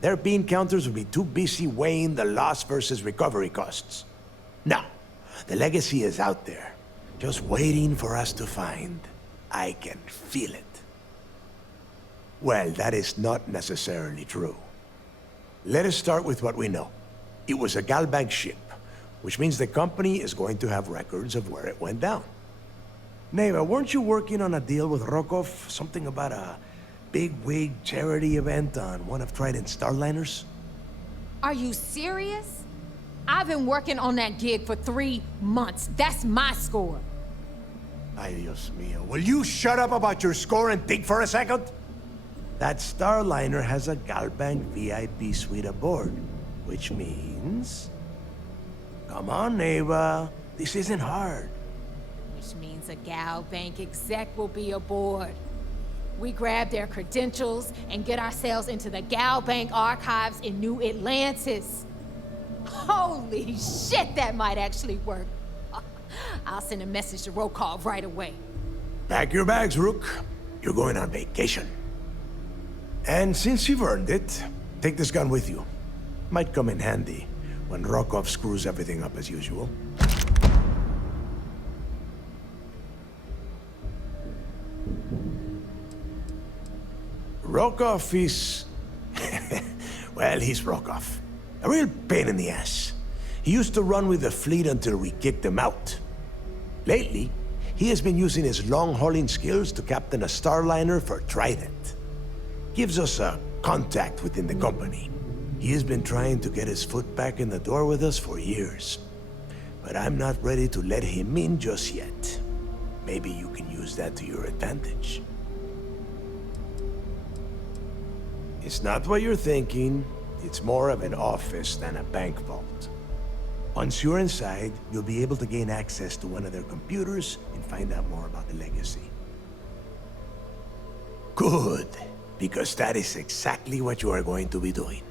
Their bean counters would be too busy weighing the loss versus recovery costs. No, the legacy is out there, just waiting for us to find. I can feel it. Well, that is not necessarily true. Let us start with what we know. It was a Galbank ship, which means the company is going to have records of where it went down. Neva, weren't you working on a deal with Rokov? Something about a big-wig charity event on one of Trident's Starliners? Are you serious? I've been working on that gig for 3 months. That's my score. Ay, Dios mío. Will you shut up about your score and think for a second? That Starliner has a Galbank VIP suite aboard, which means... Come on, Neva. This isn't hard. Which means a Galbank exec will be aboard. We grab their credentials and get ourselves into the Galbank archives in New Atlantis. Holy shit, that might actually work. I'll send a message to Rokov right away. Pack your bags, Rook. You're going on vacation. And since you've earned it, take this gun with you. Might come in handy when Rokov screws everything up as usual. Rokov is... well, he's Rokov. A real pain in the ass. He used to run with the fleet until we kicked him out. Lately, he has been using his long-hauling skills to captain a Starliner for Trident. Gives us a contact within the company. He has been trying to get his foot back in the door with us for years. But I'm not ready to let him in just yet. Maybe you can use that to your advantage. It's not what you're thinking. It's more of an office than a bank vault. Once you're inside, you'll be able to gain access to one of their computers and find out more about the legacy. Good, because that is exactly what you are going to be doing.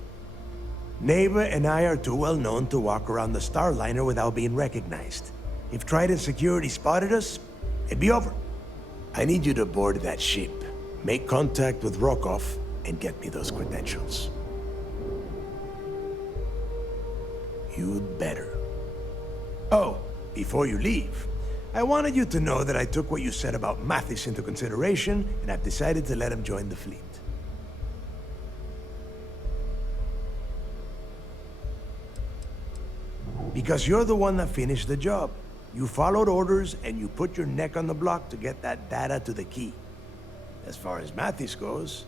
Neva and I are too well known to walk around the Starliner without being recognized. If Trident security spotted us, it'd be over. I need you to board that ship, make contact with Rokov, and get me those credentials. You'd better. Oh, before you leave, I wanted you to know that I took what you said about Mathis into consideration, and I've decided to let him join the fleet. Because you're the one that finished the job. You followed orders, and you put your neck on the block to get that data to the key. As far as Mathis goes,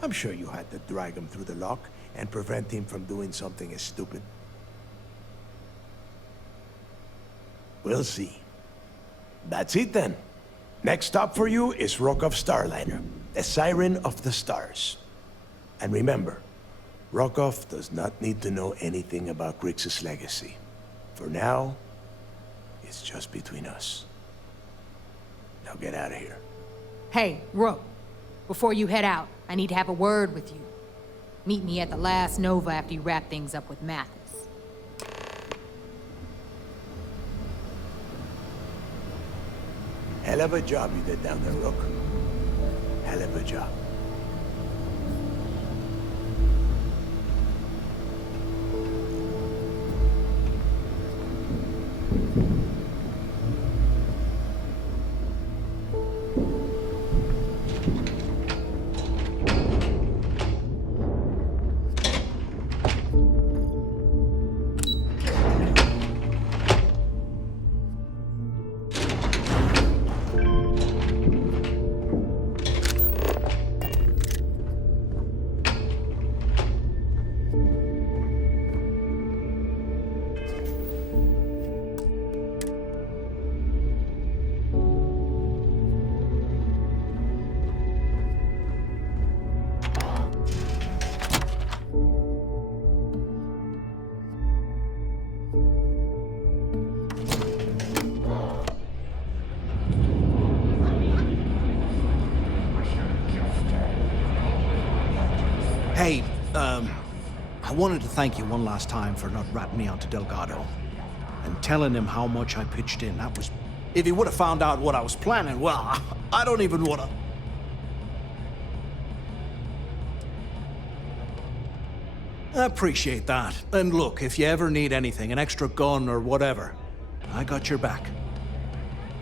I'm sure you had to drag him through the lock and prevent him from doing something as stupid. We'll see. That's it then. Next stop for you is Rokov Starliner, the Siren of the Stars. And remember, Rokov does not need to know anything about Grixis' legacy. For now, it's just between us. Now get out of here. Hey, Rook, before you head out, I need to have a word with you. Meet me at the last Nova after you wrap things up with Mathis. Hell of a job you did down there, Rook. Hell of a job. Hey, I wanted to thank you one last time for not ratting me onto Delgado. and telling him how much I pitched in. That was... If he would have found out what I was planning, well, I don't even want to... I appreciate that. And look, if you ever need anything, an extra gun or whatever, I got your back.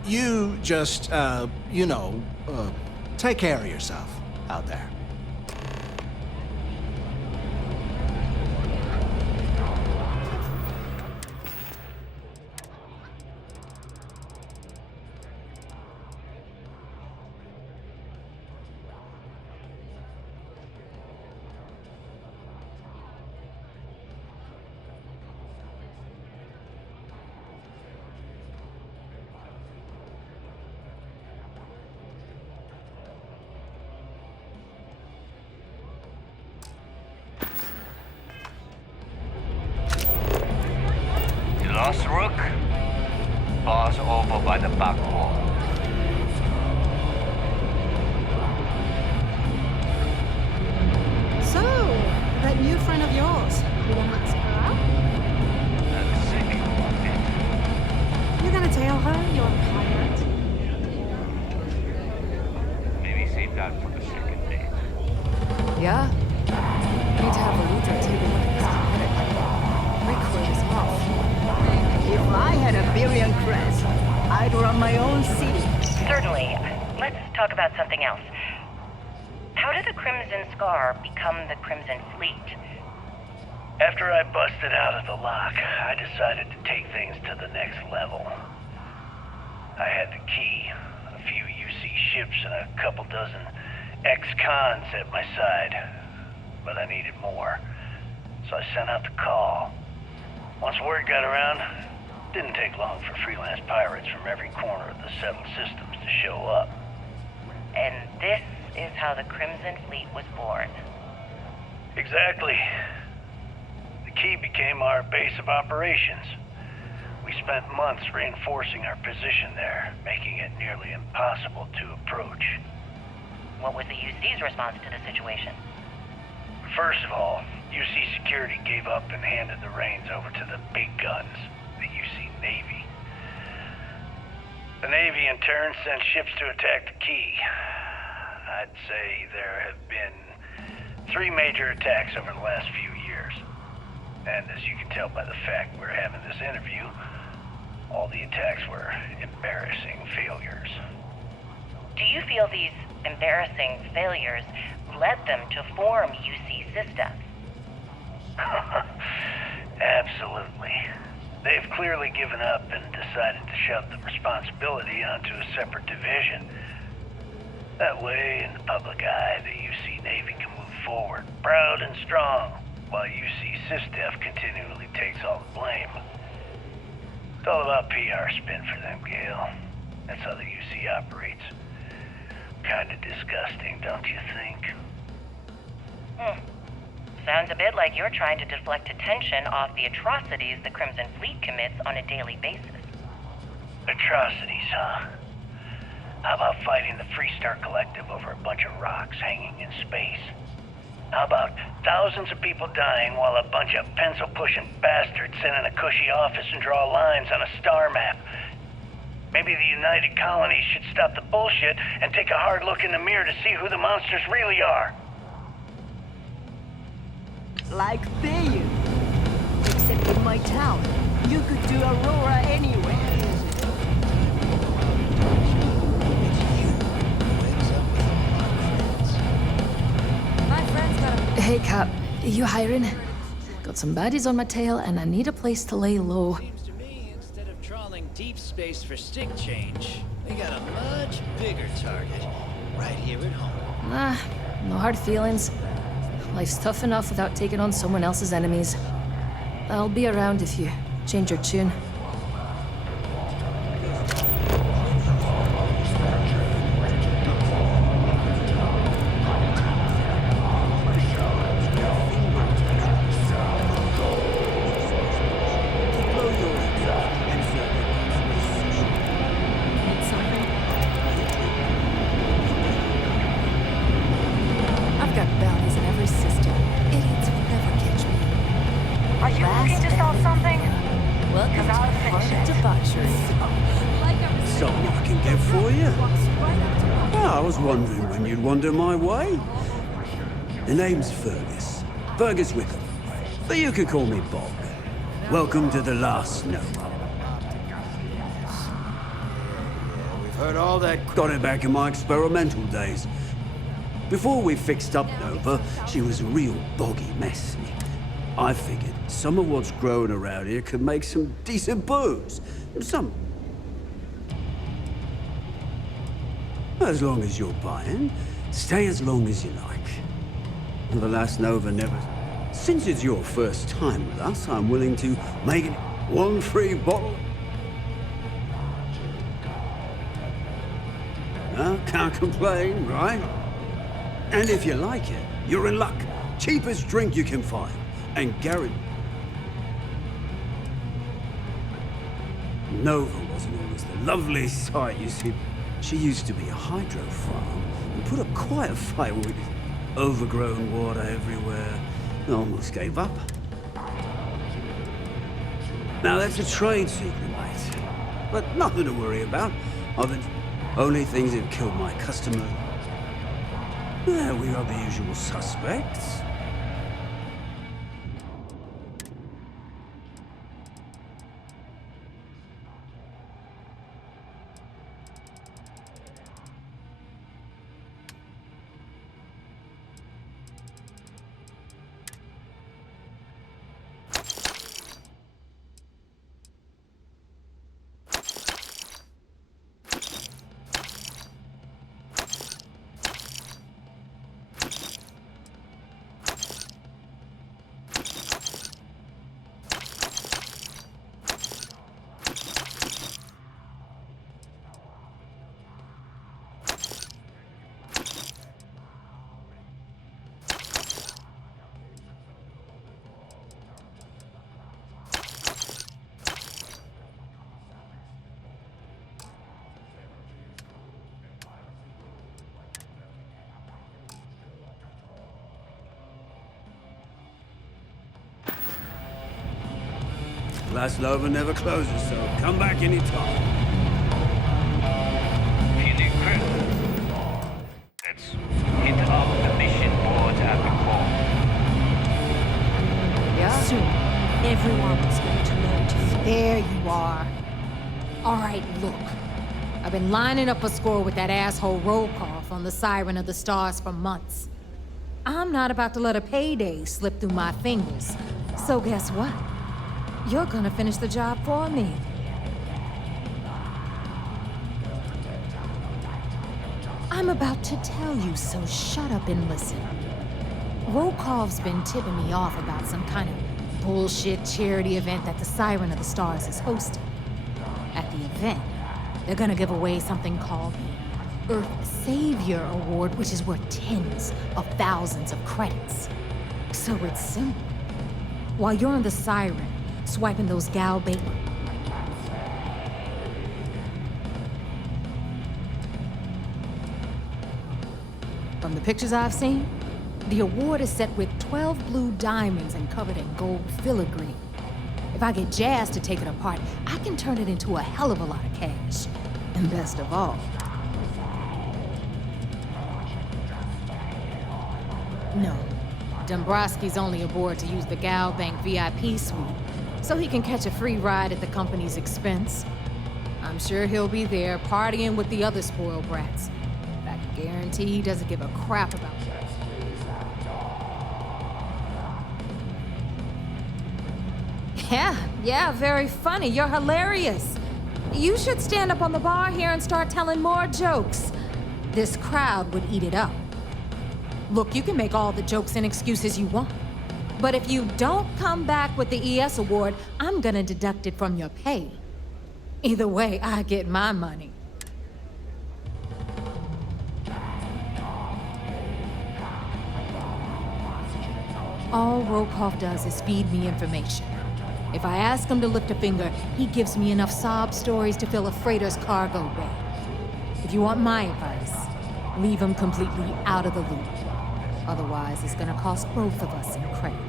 You just, take care of yourself out there. Lost Rook? Boss over by the back hall. So, that new friend of yours, you gonna ask her out? That's sick. You gonna tell her you're a pirate? Maybe save that for the second date. Yeah? Need to have a Luther take a look at this kinetic. Recoil is off. If I had a billion crest, I'd run my own city. Certainly. Let's talk about something else. How did the Crimson Scar become the Crimson Fleet? After I busted out of the lock, I decided to take things to the next level. I had the key, a few UC ships, and a couple dozen ex-cons at my side. But I needed more, so I sent out the call. Once word got around, didn't take long for freelance pirates from every corner of the settled systems to show up. And this is how the Crimson Fleet was born. Exactly. The key became our base of operations. We spent months reinforcing our position there, making it nearly impossible to approach. What was the UC's response to the situation? First of all, UC Security gave up and handed the reins over to the big guns, the UC Navy. The Navy, in turn, sent ships to attack the key. I'd say there have been 3 major attacks over the last few years. And as you can tell by the fact we're having this interview, all the attacks were embarrassing failures. Do you feel these embarrassing failures led them to form UC Systems? Absolutely. They've clearly given up and decided to shove the responsibility onto a separate division. That way, in the public eye, the UC Navy can move forward, proud and strong, while UC SysDef continually takes all the blame. It's all about PR spin for them, Gale. That's how the UC operates. Kinda disgusting, don't you think? Sounds a bit like you're trying to deflect attention off the atrocities the Crimson Fleet commits on a daily basis. Atrocities, huh? How about fighting the Freestar Collective over a bunch of rocks hanging in space? How about thousands of people dying while a bunch of pencil-pushing bastards sit in a cushy office and draw lines on a star map? Maybe the United Colonies should stop the bullshit and take a hard look in the mirror to see who the monsters really are. Like they. Except in my town, you could do Aurora anywhere. My friend's got a... Hey, Cap. You hiring? Got some baddies on my tail, and I need a place to lay low. Seems to me, instead of trawling deep space for stick change, we got a much bigger target right here at home. Nah, no hard feelings. Life's tough enough without taking on someone else's enemies. I'll be around if you change your tune. Are you looking to start something? Welcome to I was wondering when you'd wander my way. The name's Fergus. Fergus Wickham. But you could call me Bob. Welcome to the last Nova. We've heard all that. Got it back in my experimental days. Before we fixed up Nova, she was a real boggy mess. I figured some of what's growing around here could make some decent booze. Some... As long as you're buying, stay as long as you like. The last Nova never... Since it's your first time with us, I'm willing to make it one free bottle. Can't complain, right? And if you like it, you're in luck. Cheapest drink you can find. And Garrett... Nova wasn't always the lovely sight, you see. She used to be a hydro farm and put up quite a fight with overgrown water everywhere. I almost gave up. Now that's a trade secret, mate. But nothing to worry about. Only things that killed my customer. There we are, the usual suspects. Last Nova never closes, so come back anytime. Feeling critical. Let's hit up the mission board at the call. Yeah. Soon, everyone's going to notice. There you are. All right, look. I've been lining up a score with that asshole Rokoff on the Siren of the Stars for months. I'm not about to let a payday slip through my fingers. So guess what? You're gonna finish the job for me. I'm about to tell you, so shut up and listen. Rokoff's been tipping me off about some kind of bullshit charity event that the Siren of the Stars is hosting. At the event, they're gonna give away something called the Earth Savior Award, which is worth tens of thousands of credits. So it's simple. While you're on the Siren, swiping those gal bait. From the pictures I've seen, the award is set with 12 blue diamonds and covered in gold filigree. If I get Jazz to take it apart, I can turn it into a hell of a lot of cash. And best of all, no, Dombrowski's only aboard to use the Gal Bank VIP suite, so he can catch a free ride at the company's expense. I'm sure he'll be there partying with the other spoiled brats. I can guarantee he doesn't give a crap about that. Yeah, very funny. You're hilarious. You should stand up on the bar here and start telling more jokes. This crowd would eat it up. Look, you can make all the jokes and excuses you want. But if you don't come back with the ES award, I'm gonna deduct it from your pay. Either way, I get my money. All Rokoff does is feed me information. If I ask him to lift a finger, he gives me enough sob stories to fill a freighter's cargo bay. If you want my advice, leave him completely out of the loop. Otherwise, it's gonna cost both of us in credits.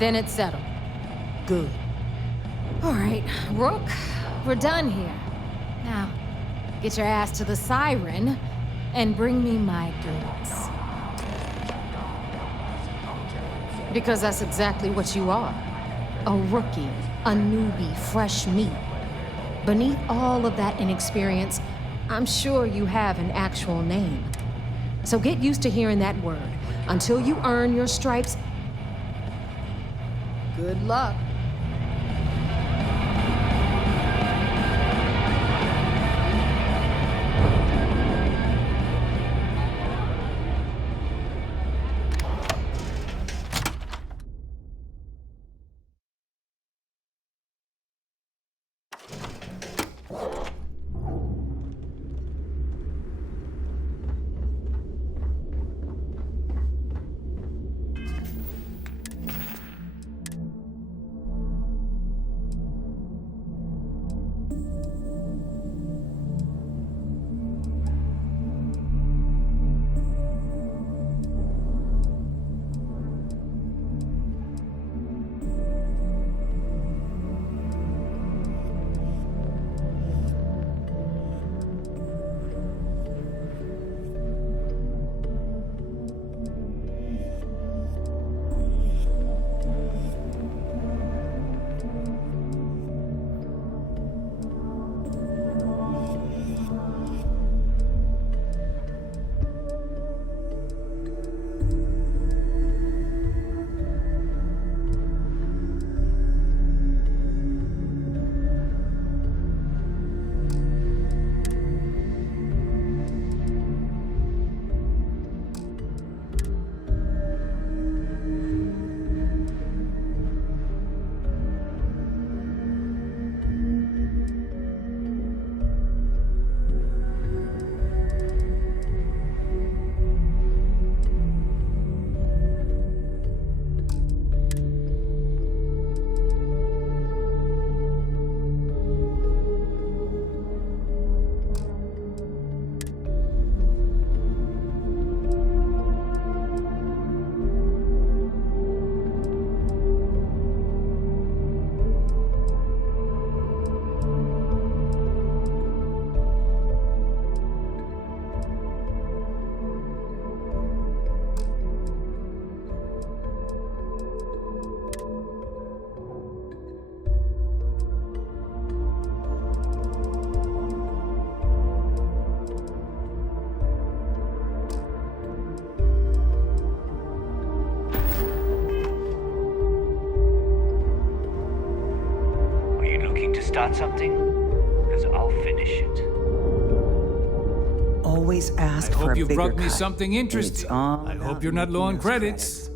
Then it's settled. Good. All right, Rook, We're done here. Now, get your ass to the siren and bring me my goods. Because that's exactly what you are. A rookie, a newbie, fresh meat. Beneath all of that inexperience, I'm sure you have an actual name. So get used to hearing that word. Until you earn your stripes, good luck. Start something? Because I'll finish it. Always ask I for hope a you bigger brought me cut. something interesting. I hope you're not low on credits.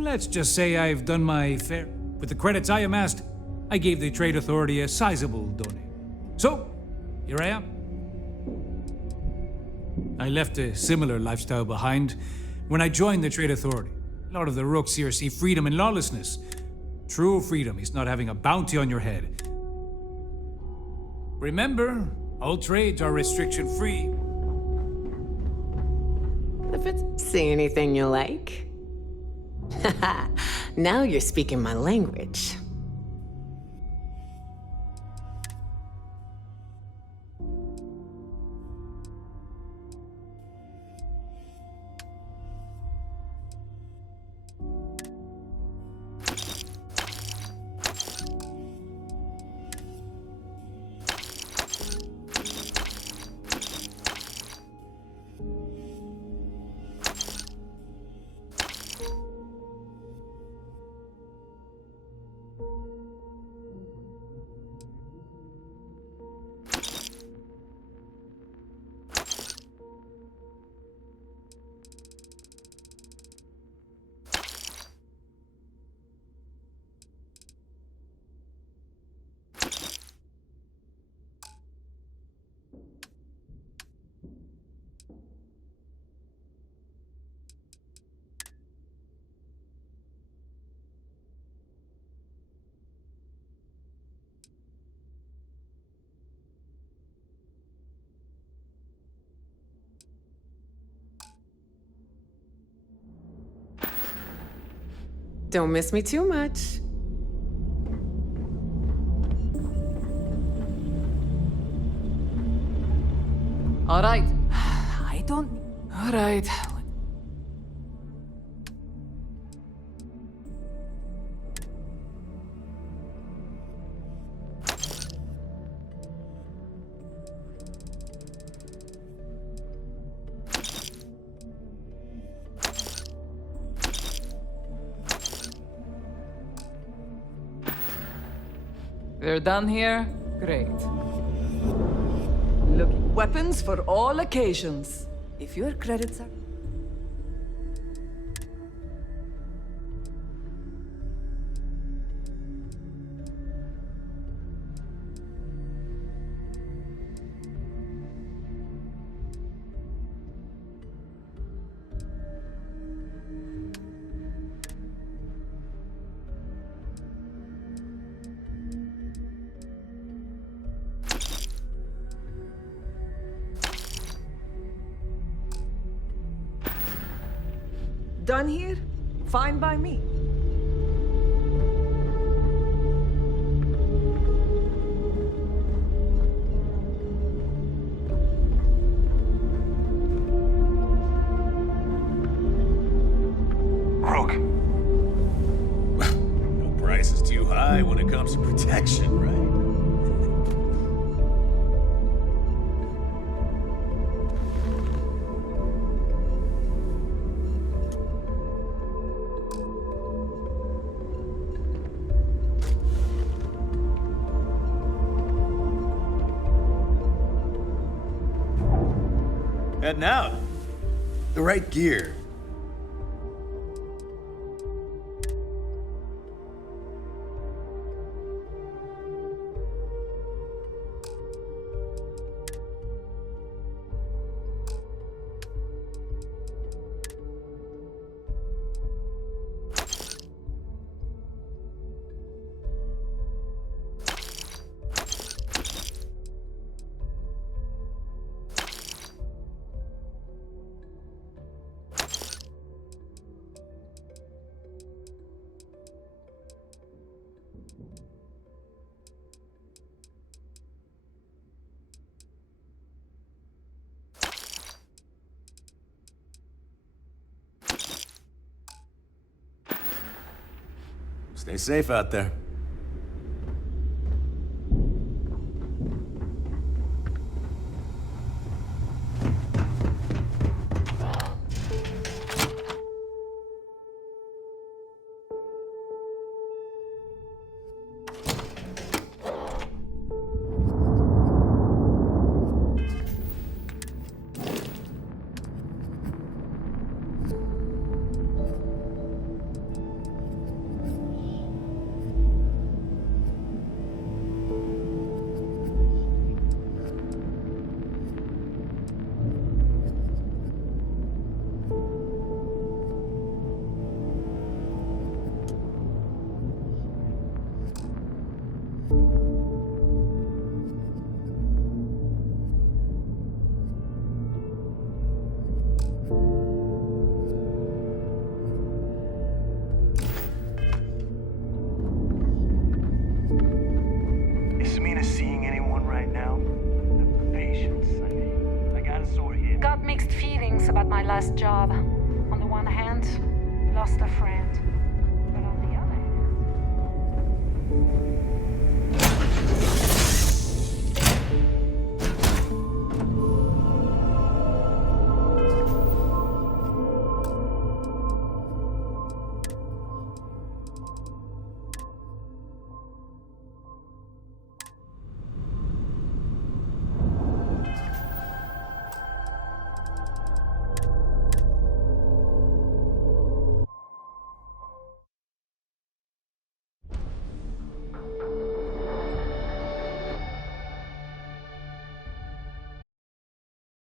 Let's just say I've done my fair. With the credits I amassed, I gave the Trade Authority a sizable donation. So, here I am. I left a similar lifestyle behind when I joined the Trade Authority. A lot of the rooks here see freedom in lawlessness. True freedom is not having a bounty on your head. Remember, all trades are restriction-free. If it's... See anything you like? Now you're speaking my language. Don't miss me too much. All right. I don't... All right. We're done here? Great. Look, weapons for all occasions. If your credits are... Done here? Fine by me. Rook. No price is too high when it comes to protection, right? Heading out. The right gear. Stay safe out there. Is Mina seeing anyone right now? Patience, I mean. I got a sore head. Got mixed feelings about my last job. On the one hand, lost a friend.